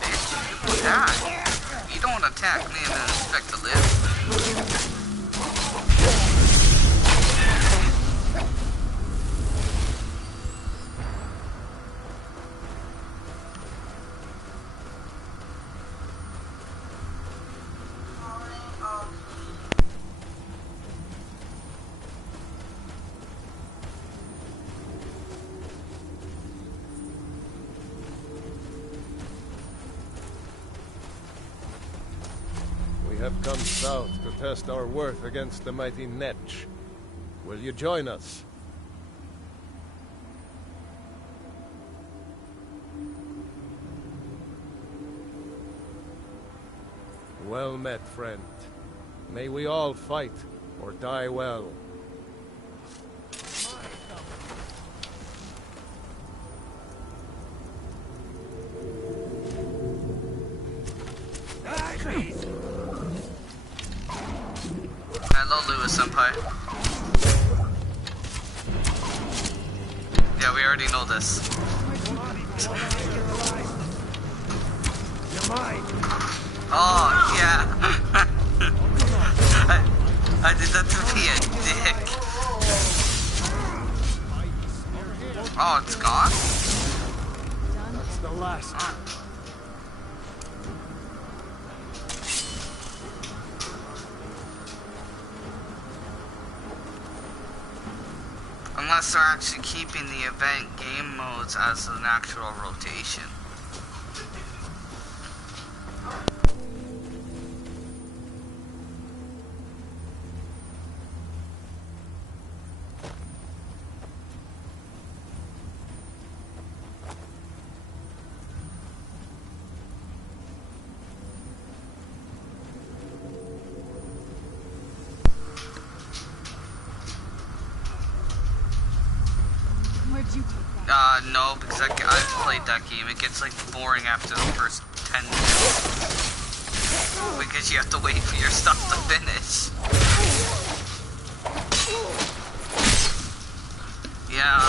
Bitch, you attack. You don't attack me and then expect to live. We have come south to test our worth against the mighty Netch. Will you join us? Well met, friend. May we all fight or die well. Hello, Lewis-senpai. Yeah, we already know this. mine. Oh, yeah. I did that to be a dick. Oh, it's gone? That's the last. Unless they're actually keeping the event game modes as an actual rotation. No, because I played that game. It gets like boring after the first 10 minutes. Because you have to wait for your stuff to finish. Yeah.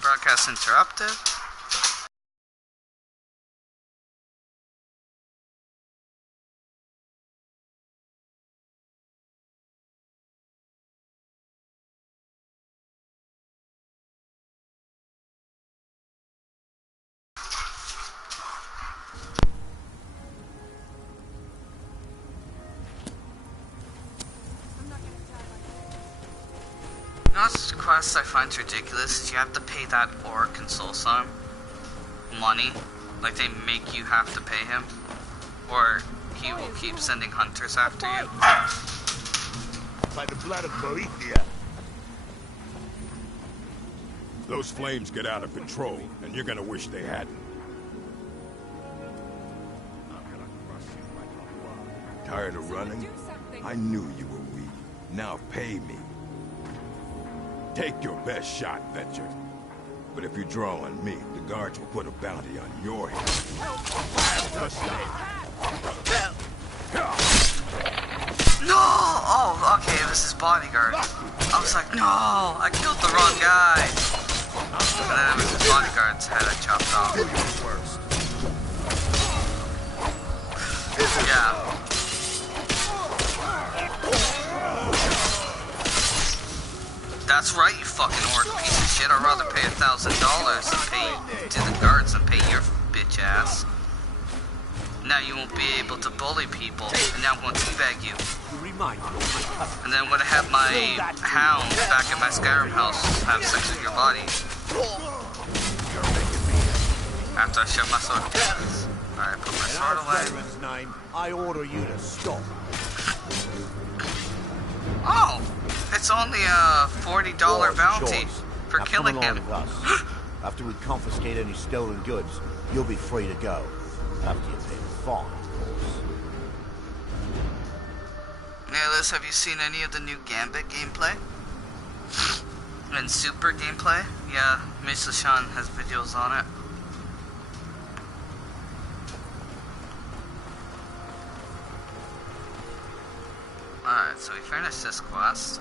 Broadcast interrupted. This quest I find ridiculous is you have to pay that orc in Solstheim money. Like they make you have to pay him, or he will keep sending hunters after you. By the blood of Boethia. Those flames get out of control, and you're gonna wish they hadn't. Tired of running? I knew you were weak. Now pay me. Take your best shot, Venture. But if you draw on me, the guards will put a bounty on your head. No! Oh, okay, it was his bodyguard. I was like, no! I killed the wrong guy! And then it was his bodyguard's head I chopped off. Yeah. That's right, you fucking orc piece of shit. I'd rather pay $1,000 and pay to the guards than pay your bitch ass. Now you won't be able to bully people, and now I'm going to teabag you. And then when I have my hound back at my Skyrim house, have sex with your body. After I shove my sword. Alright, put my sword away. I order you to stop. Oh! It's only a $40 bounty for now killing come along him. With us. After we confiscate any stolen goods, you'll be free to go. After you pay the fine, of course. Hey Liz, have you seen any of the new Gambit gameplay? And Super gameplay? Yeah, Mr. Sean has videos on it. Alright, so we finished this quest.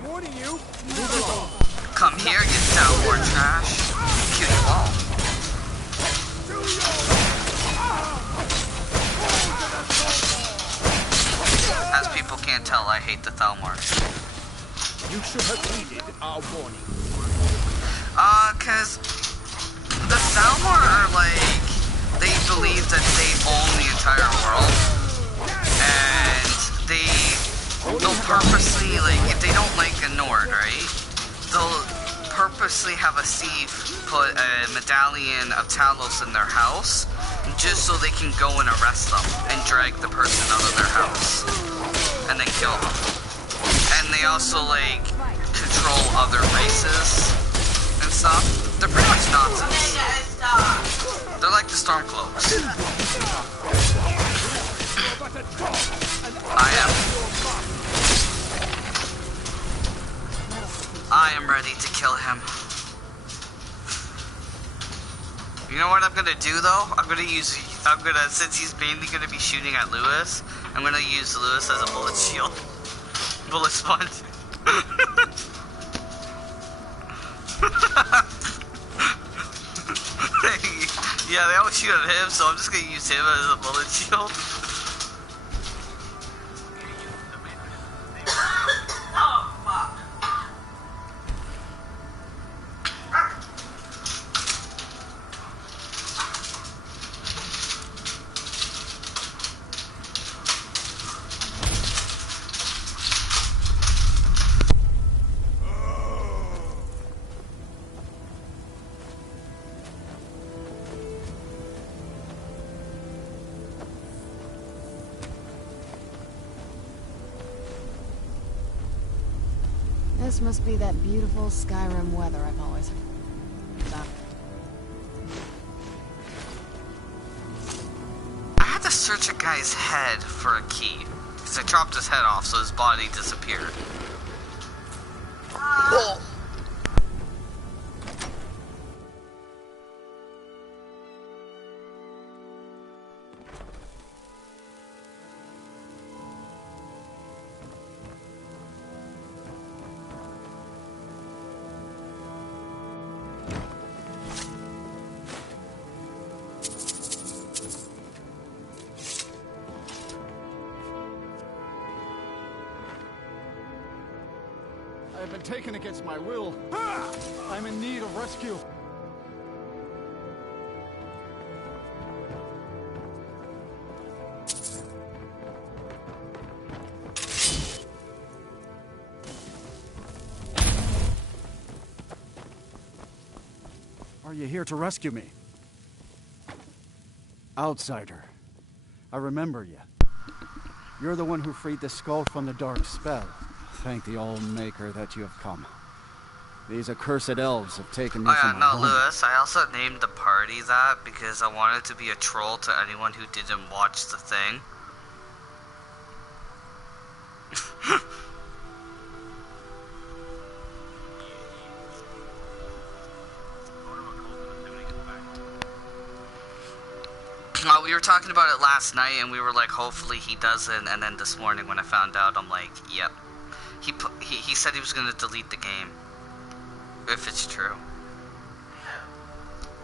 I'm warning you. Come here, you downward trash. Kill you all. As people can't tell, I hate the Thalmors. You should have heeded our warning. Cause the Thalmor are like, they believe that they own the entire world, and they'll purposely, like, if they don't like a Nord, right, they'll purposely have a thief put a medallion of Talos in their house, just so they can go and arrest them, and drag the person out of their house, and then kill them. And they also, like, control other races and stuff. They're pretty much Nazis. They're like the Stormcloaks. I am ready to kill him. You know what I'm gonna do though? Since he's mainly gonna be shooting at Lewis, I'm gonna use Lewis as a bullet shield. Bullet sponge. Yeah, they always shoot at him, so I'm just gonna use him as a bullet shield. This must be that beautiful Skyrim weather I've always heard about. I had to search a guy's head for a key, because I chopped his head off so his body disappeared. Oh. I've been taken against my will. I'm in need of rescue. Are you here to rescue me? Outsider. I remember you. You're the one who freed the skull from the dark spell. Thank the All-Maker that you have come. These accursed elves have taken me from my home. Lewis, I also named the party that because I wanted to be a troll to anyone who didn't watch the thing. We were talking about it last night, and we were like, hopefully he doesn't, and then this morning when I found out, I'm like, yep. He said he was going to delete the game. If it's true.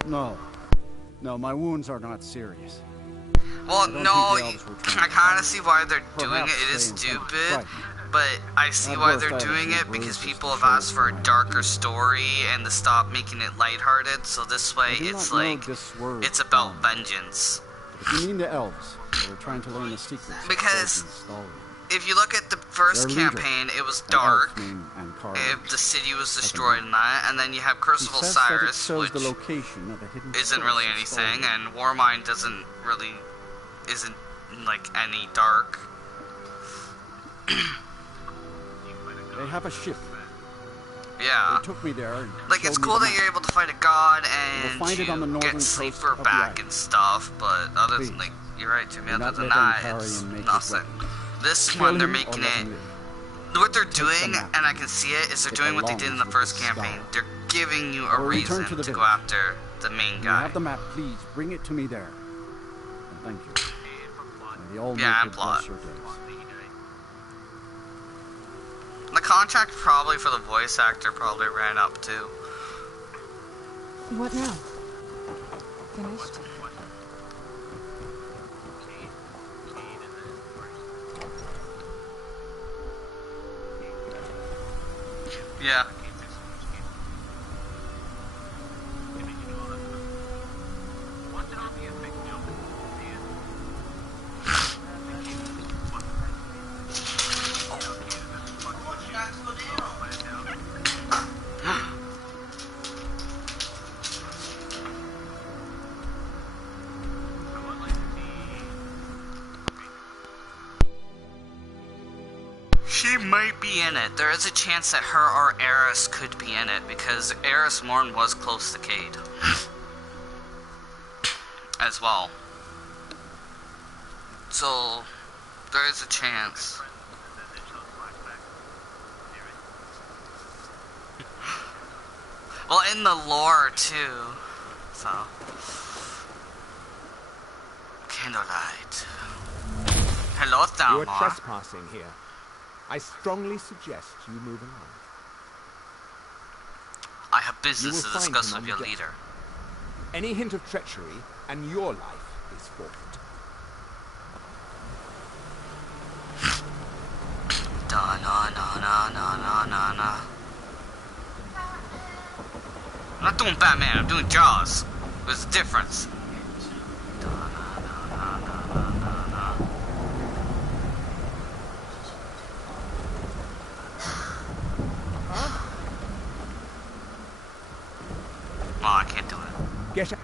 No. No, my wounds are not serious. Well, no, I kind of see why they're doing it. It is stupid, but I see why they're doing it because people have asked for a darker story and to stop making it lighthearted, so this way it's like, it's about vengeance. If you mean the elves, they were trying to learn the secrets. Because if you look at the first campaign, it was dark. The city was destroyed in that, and then you have Curse of Osiris, which isn't really anything, and Warmind isn't like any dark. They have a ship. Yeah. They took me there. Like, it's cool that you're able to fight a god and you get Sleeper back and stuff, but other than, like, you're right, Jimmy, other than that, it's nothing. This one, they're making it... What they're doing, and I can see it, is they're doing what they did in the first campaign. They're giving you a reason to go after the main guy. You have the map, please. Bring it to me there. And thank you. And the All-Maker bless your days. Like, contract probably for the voice actor probably ran up too. What now? Finished? Yeah. She might be in it. There is a chance that her or Eris could be in it because Eris Morn was close to Cade as well. So there is a chance. Well, in the lore too. So candlelight. Hello, You are Thalmor. trespassing here. I strongly suggest you move along. I have business to find discuss him with on your the deck. leader. Any hint of treachery, and your life is forfeit. Da na na na na na na na. I'm not doing Batman, I'm doing Jaws. There's a difference. Da na na na na na na. Oh, I can't do it. Get out.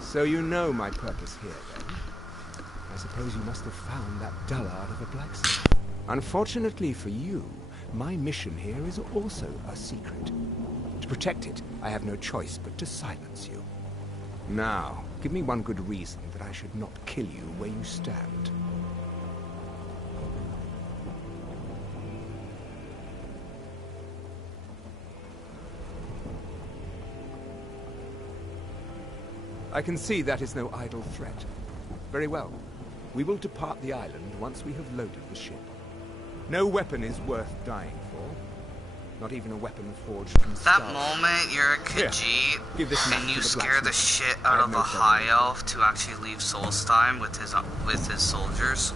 So you know my purpose here, then? I suppose you must have found that dullard of a blacksmith. Unfortunately for you, my mission here is also a secret. To protect it, I have no choice but to silence you. Now, give me one good reason that I should not kill you where you stand. I can see that is no idle threat. Very well. We will depart the island once we have loaded the ship. No weapon is worth dying for. Not even a weapon forged from That stone. moment you're a Khajiit and you scare the shit out of a high elf to actually leave Solstheim with his soldiers.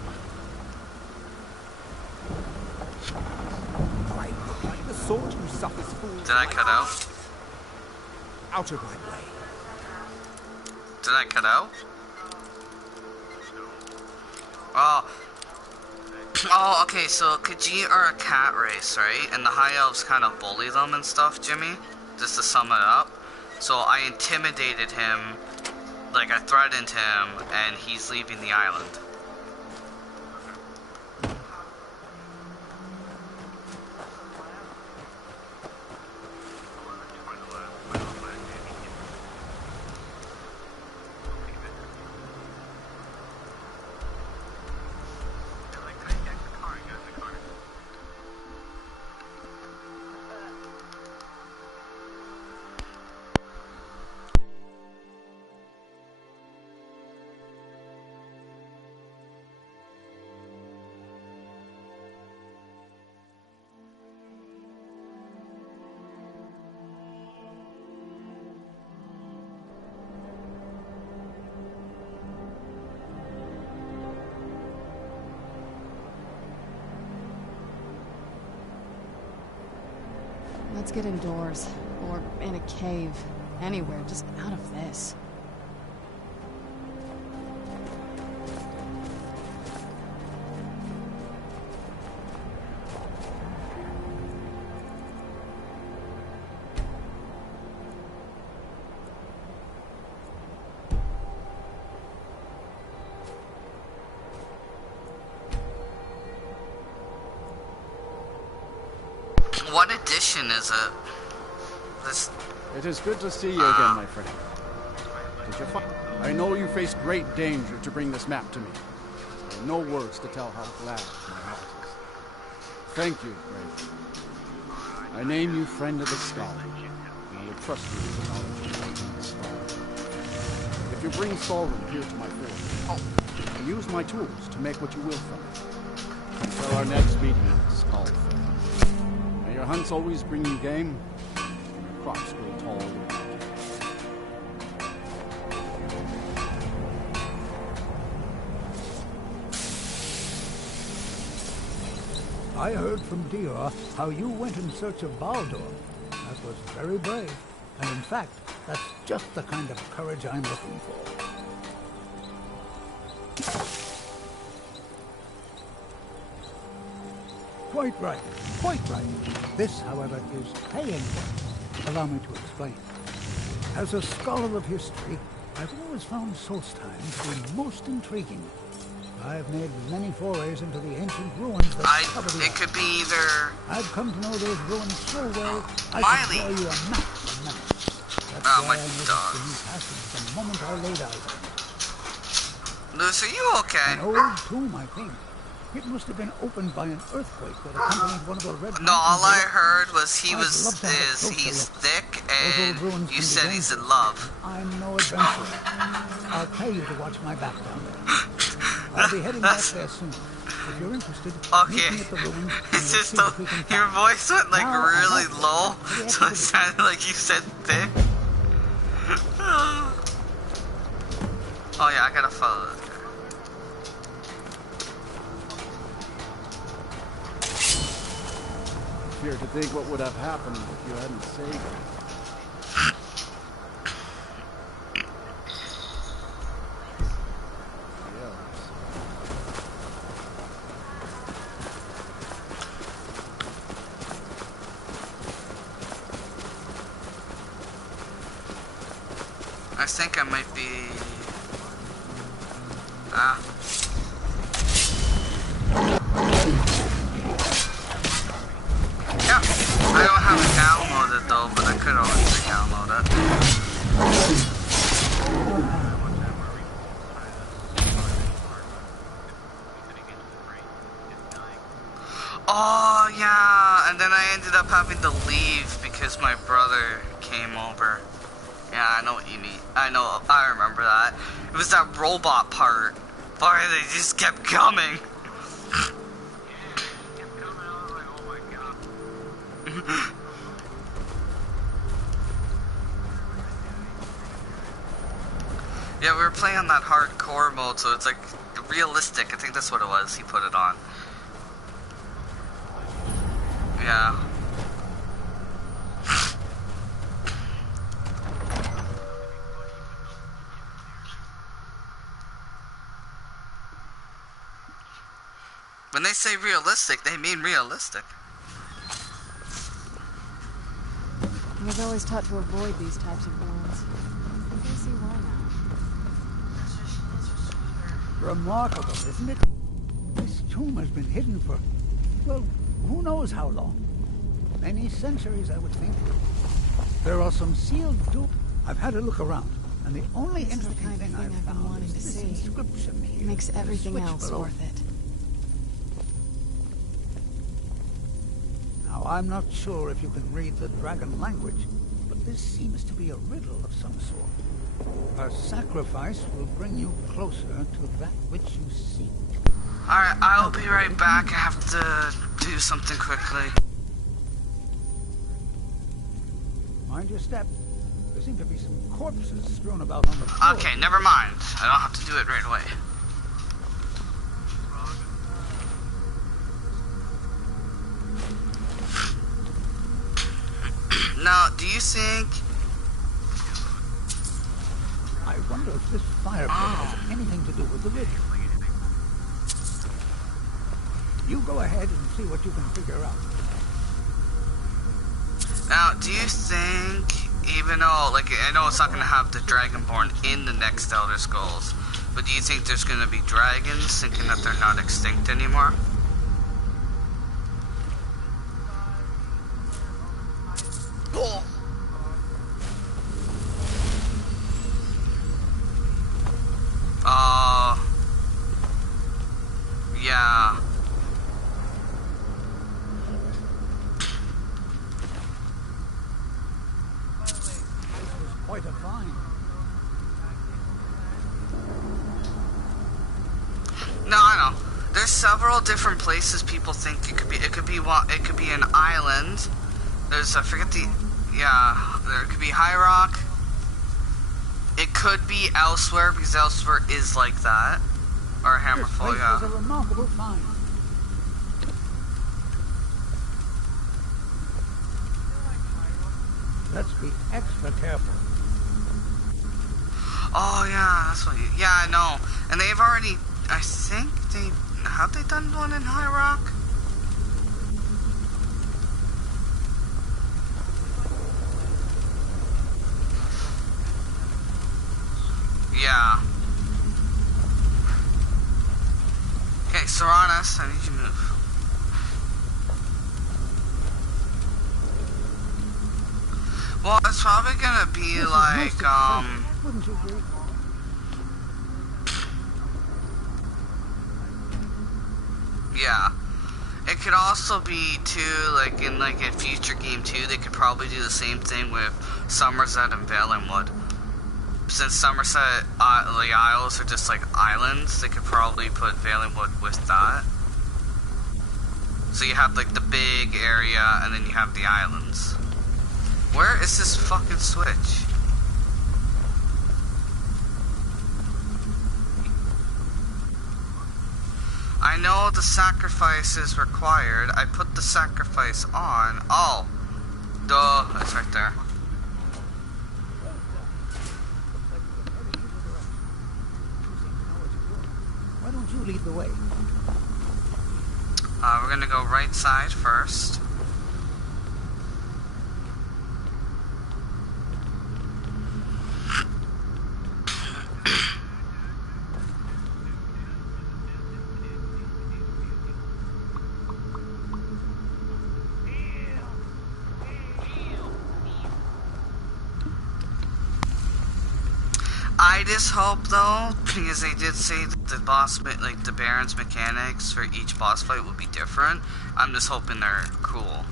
The sword who suffers fools. Did I cut out? Out of my way. Did I cut out? Oh, okay, so Khajiit are a cat race, right? And the High Elves kind of bully them and stuff, Jimmy? Just to sum it up. So I intimidated him, like I threatened him, and he's leaving the island. Let's get indoors. Or in a cave. Anywhere, just out of this. What edition is it? This... It is good to see you again, my friend. Did you find? I know you faced great danger to bring this map to me. There are no words to tell how glad my heart is. Thank you, Raven. I name you Friend of the Skull, and I will trust you with the knowledge of the Skull. If you bring Skyrim here to my forge, use my tools to make what you will from it. Until our next meeting, Skull. Your hunts always bring you game? Crops grow tall. I heard from Dior how you went in search of Baldur. That was very brave. And in fact, that's just the kind of courage I'm looking for. Quite right. Quite right. This, however, is paying work. Allow me to explain. As a scholar of history, I've always found Solstheim to be most intriguing. I've made many forays into the ancient ruins that cover the It could be either... I've come to know those ruins so well, I Miley. could draw you a map from minutes. That's Oh, why my I noticed dog. the new passage the moment I laid eyes on it. Luce, are you okay? An old tomb, I think. It must have been opened by an earthquake that accompanied one of the red No, all I mountains. heard was I'd love to have a closer he's look. thick, Those and old ruins you can be said he's in dangerous. love. I'm no adventurer. I'll pay you to watch my back down there. I'll be heading back there soon. If you're interested, meet me at the ruins. It's just your voice went like really low, so it sounded like you said thick. Oh yeah, I gotta follow that. Fear to think what would have happened if you hadn't saved him. I think I might be... Yeah, I don't have it downloaded though, but I could always download it. Oh yeah, and then I ended up having to leave because my brother came over. Yeah, I know what you mean. I remember that. It was that robot part. Boy, they just kept coming. Yeah, we were playing on that hardcore mode, so it's like realistic. I think that's what it was. He put it on. Yeah. When they say realistic, they mean realistic. I was always taught to avoid these types of ruins. I can see why now. Remarkable, isn't it? This tomb has been hidden for, well, who knows how long. Many centuries, I would think. There are some sealed doors. I've had a look around, and the only interesting thing I've found is this inscription here. It makes everything else worth it. Now, I'm not sure if you can read the dragon language, but this seems to be a riddle of some sort. A sacrifice will bring you closer to that which you seek. Alright, I'll be right back. I have to do something quickly. Mind your step. There seem to be some corpses strewn about on the floor. Okay, never mind. I don't have to do it right away. Now, do you think... I wonder if this fire pit has anything to do with the ritual. You go ahead and see what you can figure out. Now, do you think, even though, like, I know it's not going to have the Dragonborn in the next Elder Scrolls, but do you think there's going to be dragons thinking that they're not extinct anymore? Oh. Yeah. Quite a find. No, I know. there's several different places people think it could be. It could be an island. There's, I forget the, yeah, there could be High Rock. It could be elsewhere, because elsewhere is like that. Or Hammerfall, yeah. This place is a remarkable find. Let's be extra careful. Oh yeah, that's what you, yeah, I know. And they've already, I think have they done one in High Rock? Yeah. Okay, Serranus, I need you to move. Well, it's probably gonna be like, Wouldn't you agree? yeah. It could also be, too, like, in, like, a future game, too, they could probably do the same thing with Somerset and Valenwood. Since Somerset, the Isles are just, like, islands, they could probably put Valenwood with that. So you have, like, the big area, and then you have the islands. Where is this fucking switch? I know the sacrifice is required. I put the sacrifice on. Oh. Duh. It's right there. Why don't you lead the way? We're gonna go right side first. I just hope, though, because they did say that the boss, like the Baron's mechanics for each boss fight would be different. I'm just hoping they're cool,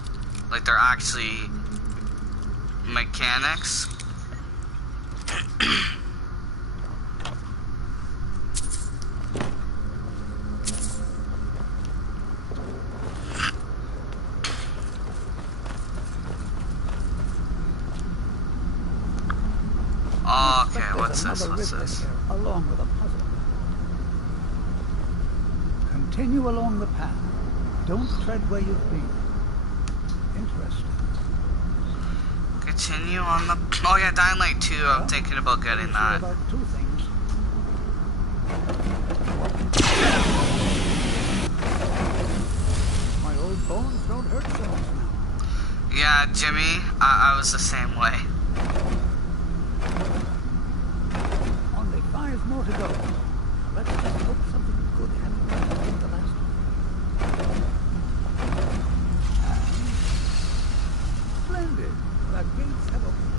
like they're actually mechanics. Okay, what's this? What's this? Along with a puzzle. Continue along the path. Don't tread where you've been. Interesting. Continue on the. Oh yeah, Dying Light 2. I'm thinking about getting that. About two things. My old bones don't hurt so much now. Yeah, Jimmy, I was the same way. Only 5 more to go. Let's just hope something good happens in the last one. Splendid. The gates have opened.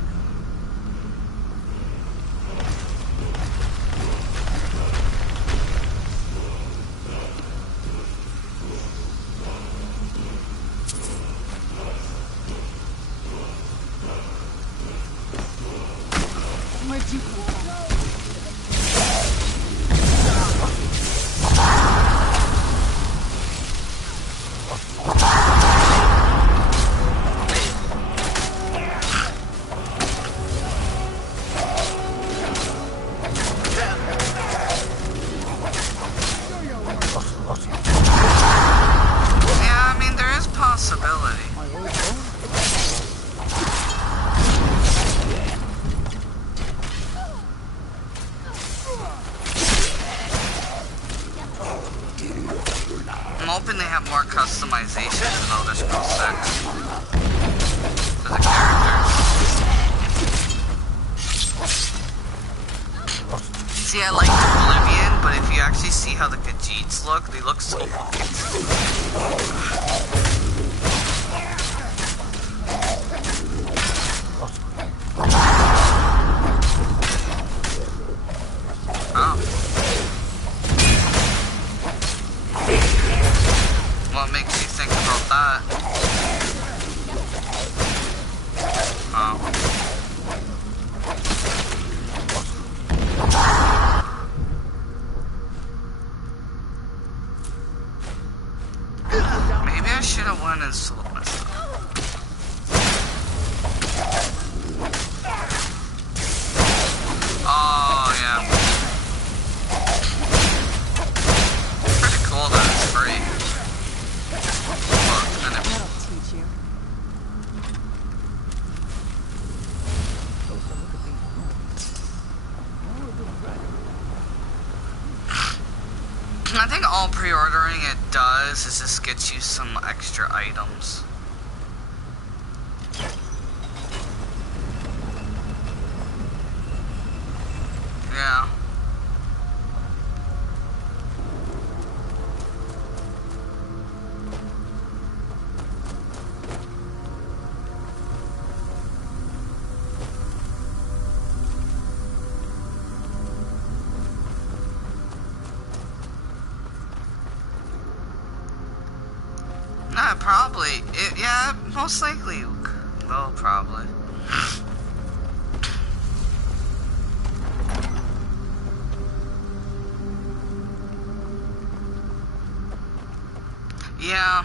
My jeep. Yeah, I mean, there is possibility. I'm hoping they have more customization in Elder Scrolls 6 for the characters. See, I liked Oblivion, but if you actually see how the Khajiits look, they look so fucking Oh. What makes you think about that? Oh. should have went and sold my stuff. Oh, yeah. Pretty cool that it's free. Well, and That'll teach you. I think all pre-ordering it does is just get you some extra items. Yeah. Nah, probably. Yeah, most likely. Well, probably. Yeah.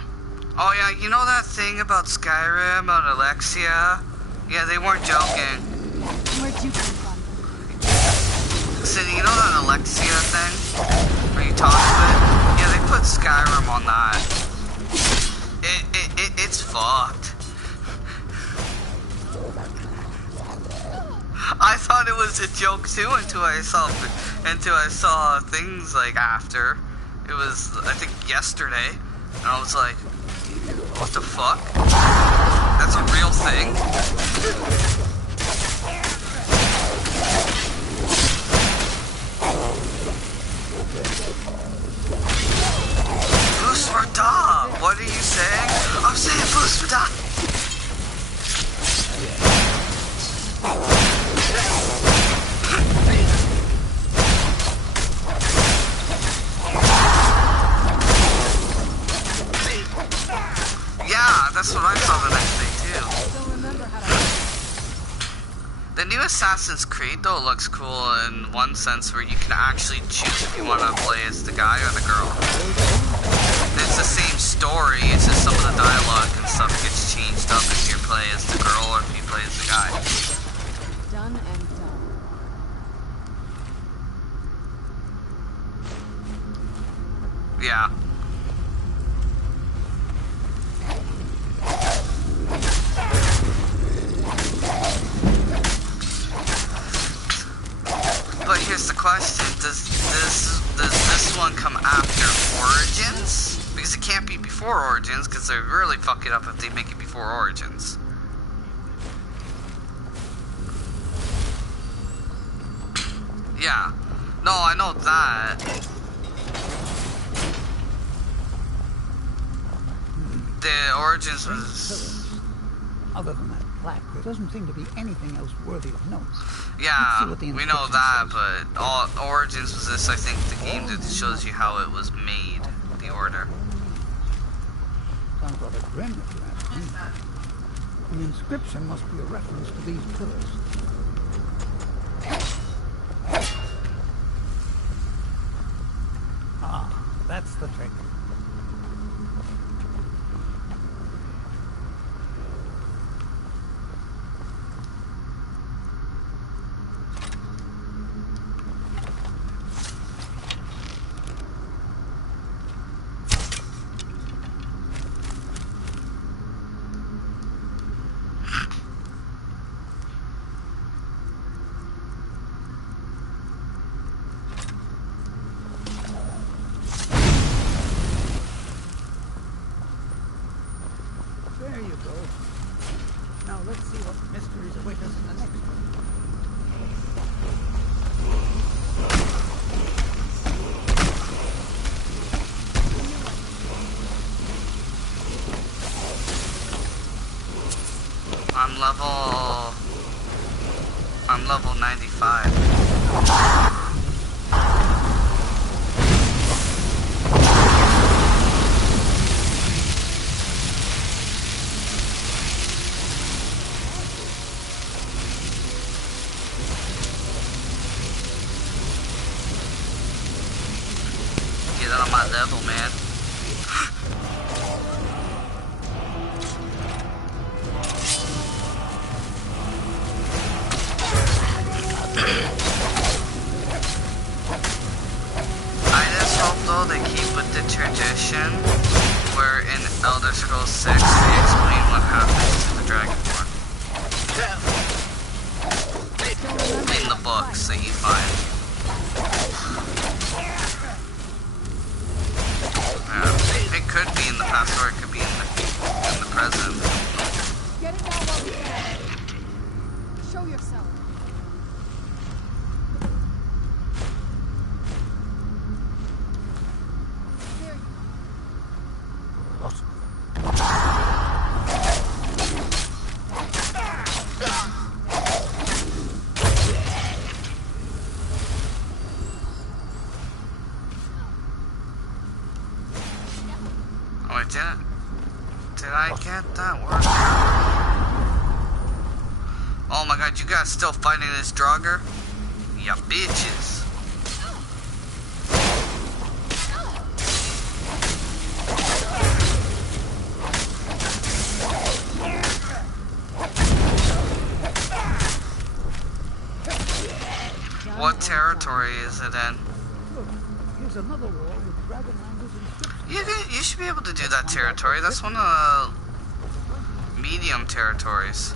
Oh yeah, you know that thing about Skyrim, about Alexia? Yeah, they weren't joking. Where'd you come from? So, you know that Alexia thing? Where you talk to it? Yeah, they put Skyrim on that. It's fucked. I thought it was a joke too until I saw things like after. It was, I think, yesterday. And I was like, what the fuck? That's a real thing? Boost for da! What are you saying? I'm saying boost for da! Yeah, that's what I saw the next day too. The new Assassin's Creed though looks cool in one sense where you can actually choose if you want to play as the guy or the girl. It's the same story, it's just some of the dialogue and stuff gets changed up if you play as the girl or if you play as the guy. Done and done. Yeah. But here's the question, does this one come after Origins? Because it can't be before Origins, because they really fuck it up if they make it before Origins. Yeah. No, I know that. The Origins was... Other than that plaque, there doesn't seem to be anything else worthy of note. Yeah, we know that, but Origins was this, I think, the game that shows you how it was made, the order. Sounds rather grim if you ask me. The inscription must be a reference to these pillars. Ah, that's the trick. There you go. Now let's see what mysteries await us in the next one. I'm level 95. Get on my level, man. still they keep with the tradition where in Elder Scrolls 6 they explain what happens to the Dragonborn. In the books that you find. It could be in the past or it could be in the present. Get it down while we can. Show yourself. There you Oh, I didn't. Did I get that work? Oh my god, you guys still fighting this Draugr? Ya bitches. What territory is it in? Here's another wall with dragon language inscriptions. You should be able to do that territory. That's one of the medium territories.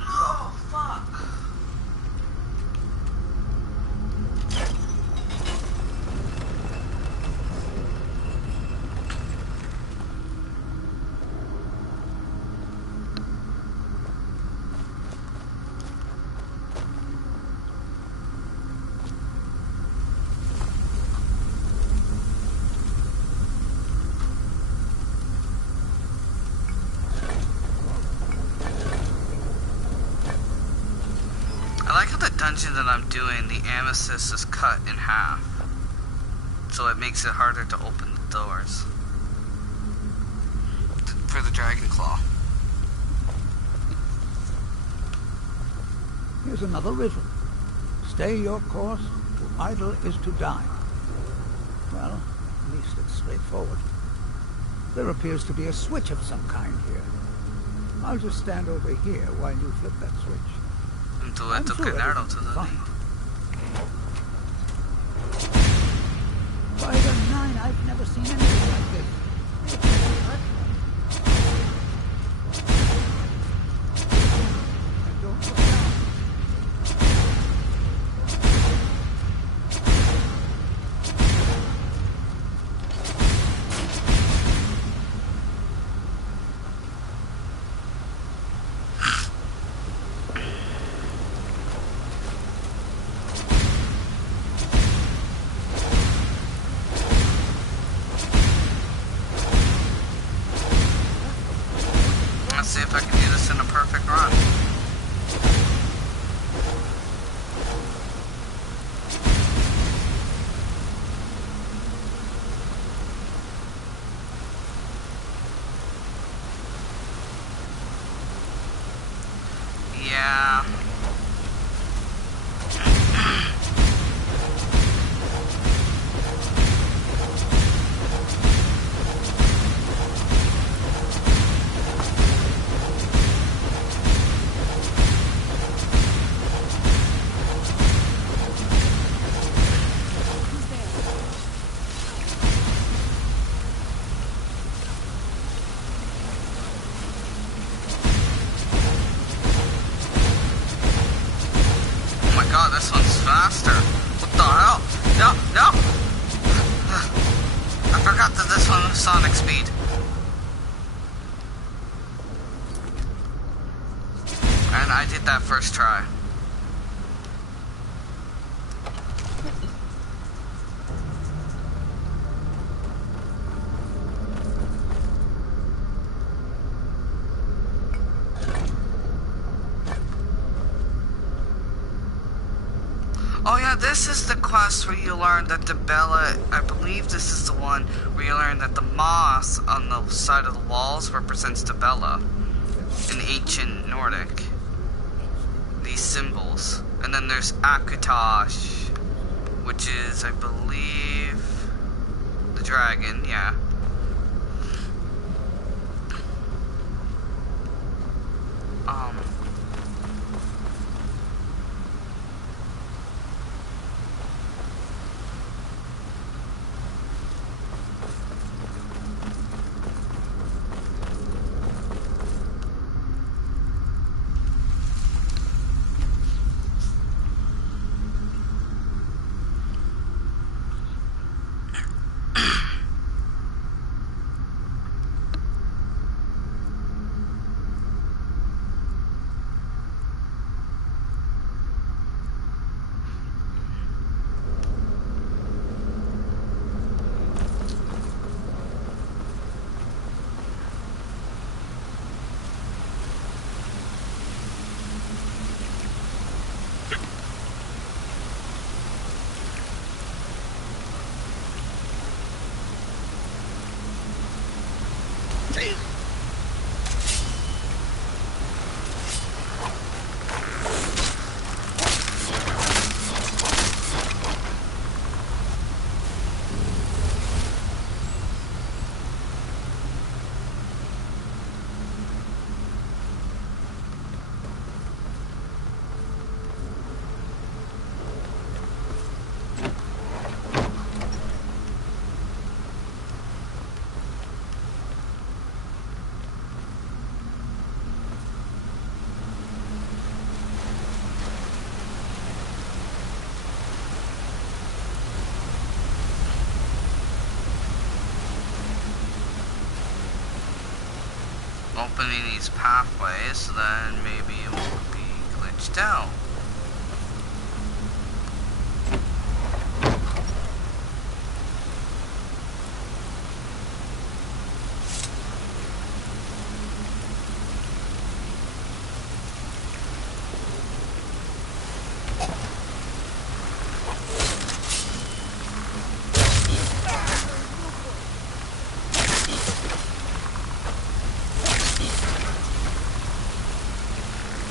Oh, fuck. Dungeon that I'm doing, the amethyst is cut in half, so it makes it harder to open the doors for the dragon claw. Here's another riddle. Stay your course, to idle is to die. Well, at least it's straightforward. There appears to be a switch of some kind here. I'll just stand over here while you flip that switch. Tuve que narrow to the By the 9, I've never seen anything like this. See if I can do this in a perfect run. Yeah. This one's faster. What the hell? No, no! I forgot that this one was Sonic speed. And I did that first try. Oh yeah, this is the quest where you learn that the Bella, I believe this is the one where you learn that the moss on the side of the walls represents the Bella in ancient Nordic. These symbols. And then there's Akutash, which is, I believe, the dragon, yeah. opening these pathways, then maybe it won't be glitched out.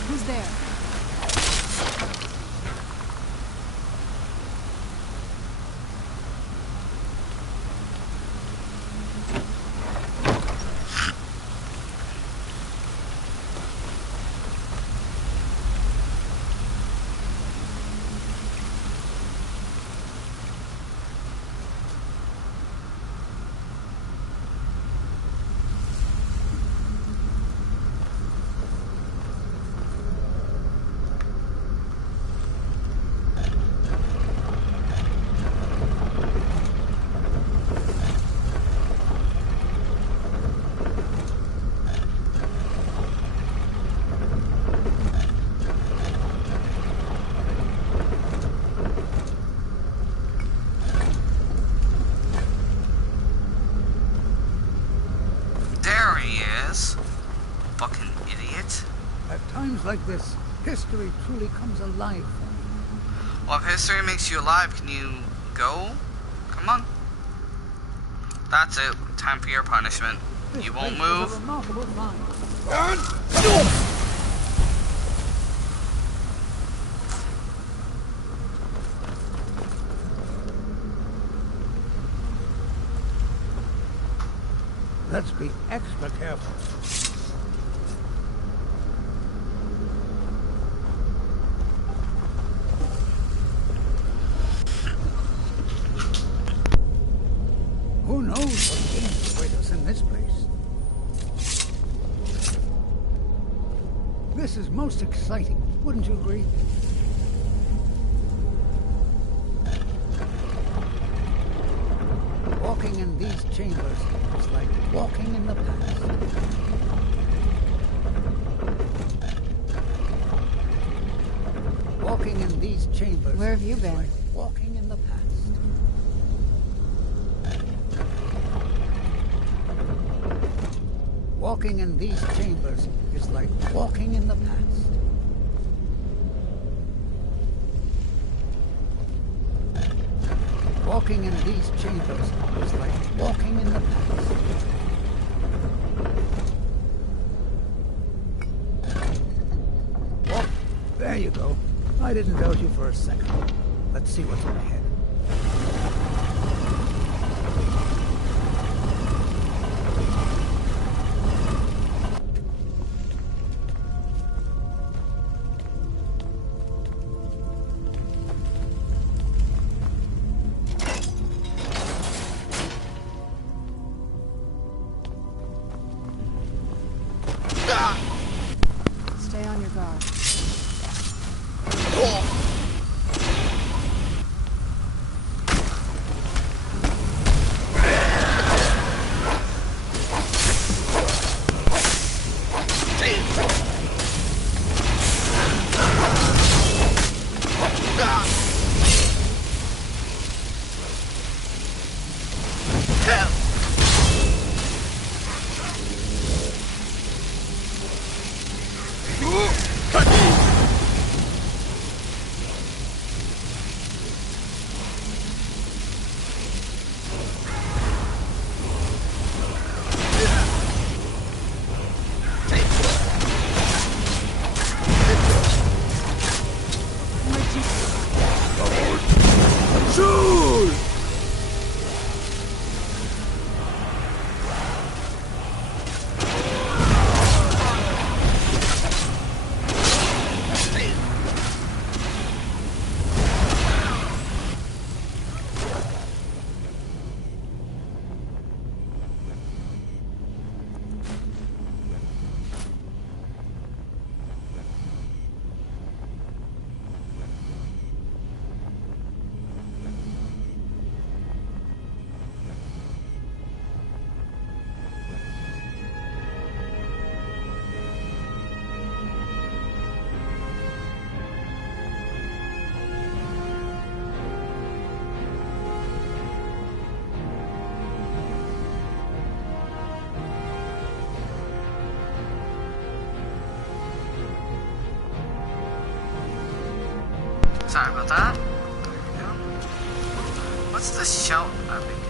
Who's there? Fucking idiot. At times like this, history truly comes alive. Well, if history makes you alive, can you go? Come on. That's it. Time for your punishment. You won't move. Remarkable find. Let's be extra careful. Who knows what dangers await us in this place? This is most exciting, wouldn't you agree? Walking in these chambers is like walking in the past. Walking in these chambers. Where have you been? Like walking in the past. Walking in these chambers is like walking in the past. Walking in these chambers is like walking in the past. Oh, there you go. I didn't doubt you for a second. Let's see what's ahead. Stay on your guard. Sorry about that. There we go. What's the shout I've been getting?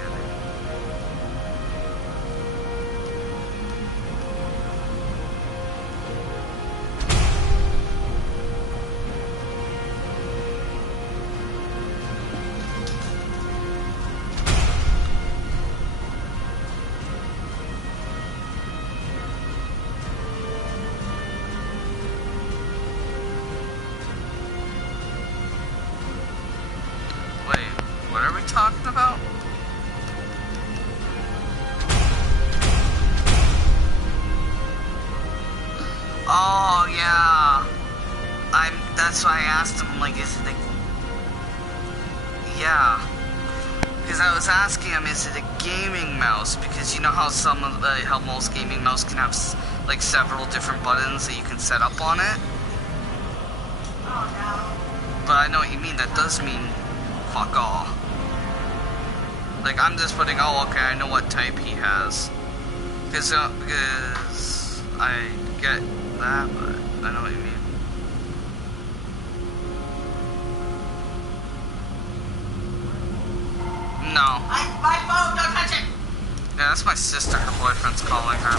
Talking about? Oh yeah, that's why I asked him, like, is it a... Yeah, because I was asking him, is it a gaming mouse? Because you know how some of the, how most gaming mouse can have like several different buttons that you can set up on it. But I know what you mean. That does mean fuck all. Like, I'm just putting, oh, okay, I know what type he has. Because I get that, but I know what you mean. No. My phone, don't touch it! Yeah, that's my sister. Her boyfriend's calling her.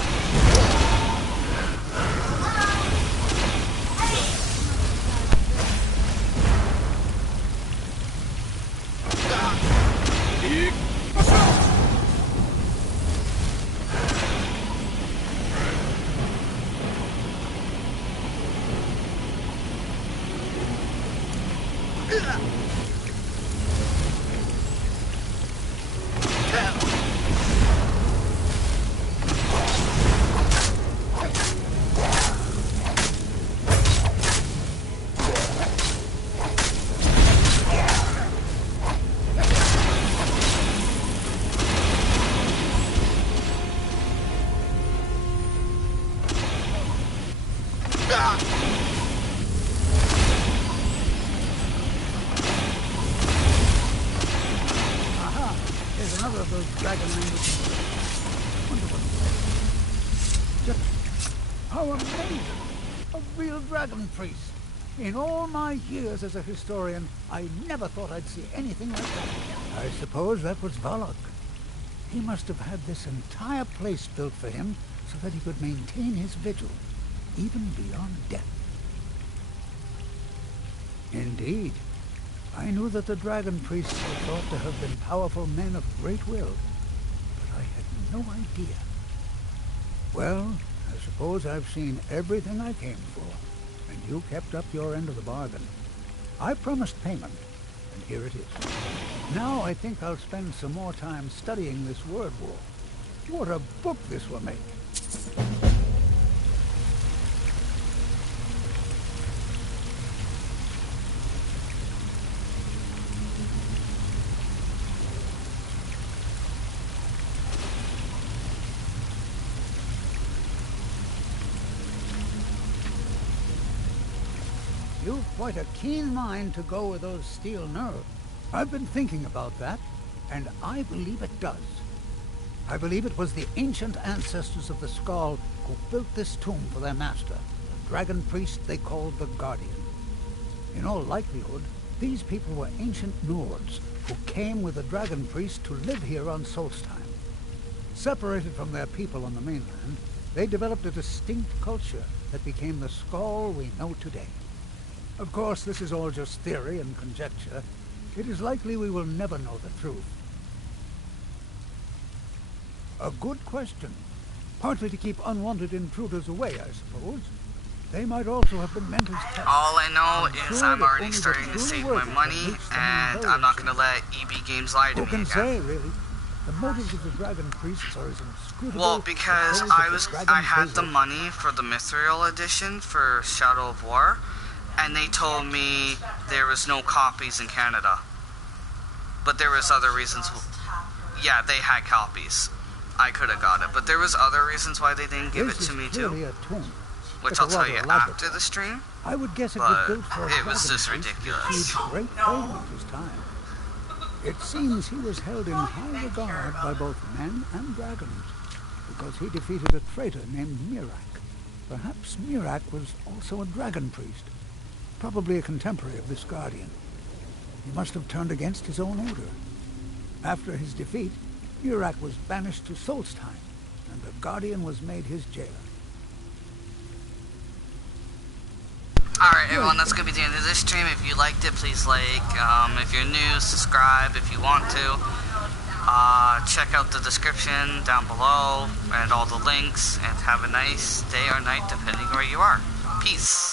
Dragon priest. In all my years as a historian, I never thought I'd see anything like that. I suppose that was Valak. He must have had this entire place built for him so that he could maintain his vigil, even beyond death. Indeed. I knew that the dragon priests were thought to have been powerful men of great will, but I had no idea. Well, I suppose I've seen everything I came for. And you kept up your end of the bargain. I promised payment, and here it is. Now I think I'll spend some more time studying this word war. What a book this will make. You've quite a keen mind to go with those steel nerves. I've been thinking about that, and I believe it does. I believe it was the ancient ancestors of the Skull who built this tomb for their master, the dragon priest they called the Guardian. In all likelihood, these people were ancient Nords who came with the dragon priest to live here on Solstheim. Separated from their people on the mainland, they developed a distinct culture that became the Skull we know today. Of course, this is all just theory and conjecture. It is likely we will never know the truth. A good question. Partly to keep unwanted intruders away, I suppose. They might also have been meant as tests. All I know is I'm already starting to save my money, and I'm not going to let EB Games lie to me again. Who can say, really? The motives of the dragon priests are as inscrutable. Well, because I had the money for the Mithril edition for Shadow of War, and they told me there was no copies in Canada. But there was other reasons. Yeah, they had copies. I could have got it, but there was other reasons why they didn't give it to me too. Which I'll tell you after the stream. I would guess it was built for it was just ridiculous. Great fame at his time. It seems he was held in high regard by both men and dragons, because he defeated a traitor named Miraak. Perhaps Miraak was also a dragon priest, probably a contemporary of this Guardian. He must have turned against his own order. After his defeat, Miraak was banished to Solstheim, and the Guardian was made his jailer. Alright everyone, that's going to be the end of this stream. If you liked it, please like. If you're new, subscribe if you want to. Check out the description down below and all the links, and have a nice day or night depending where you are. Peace.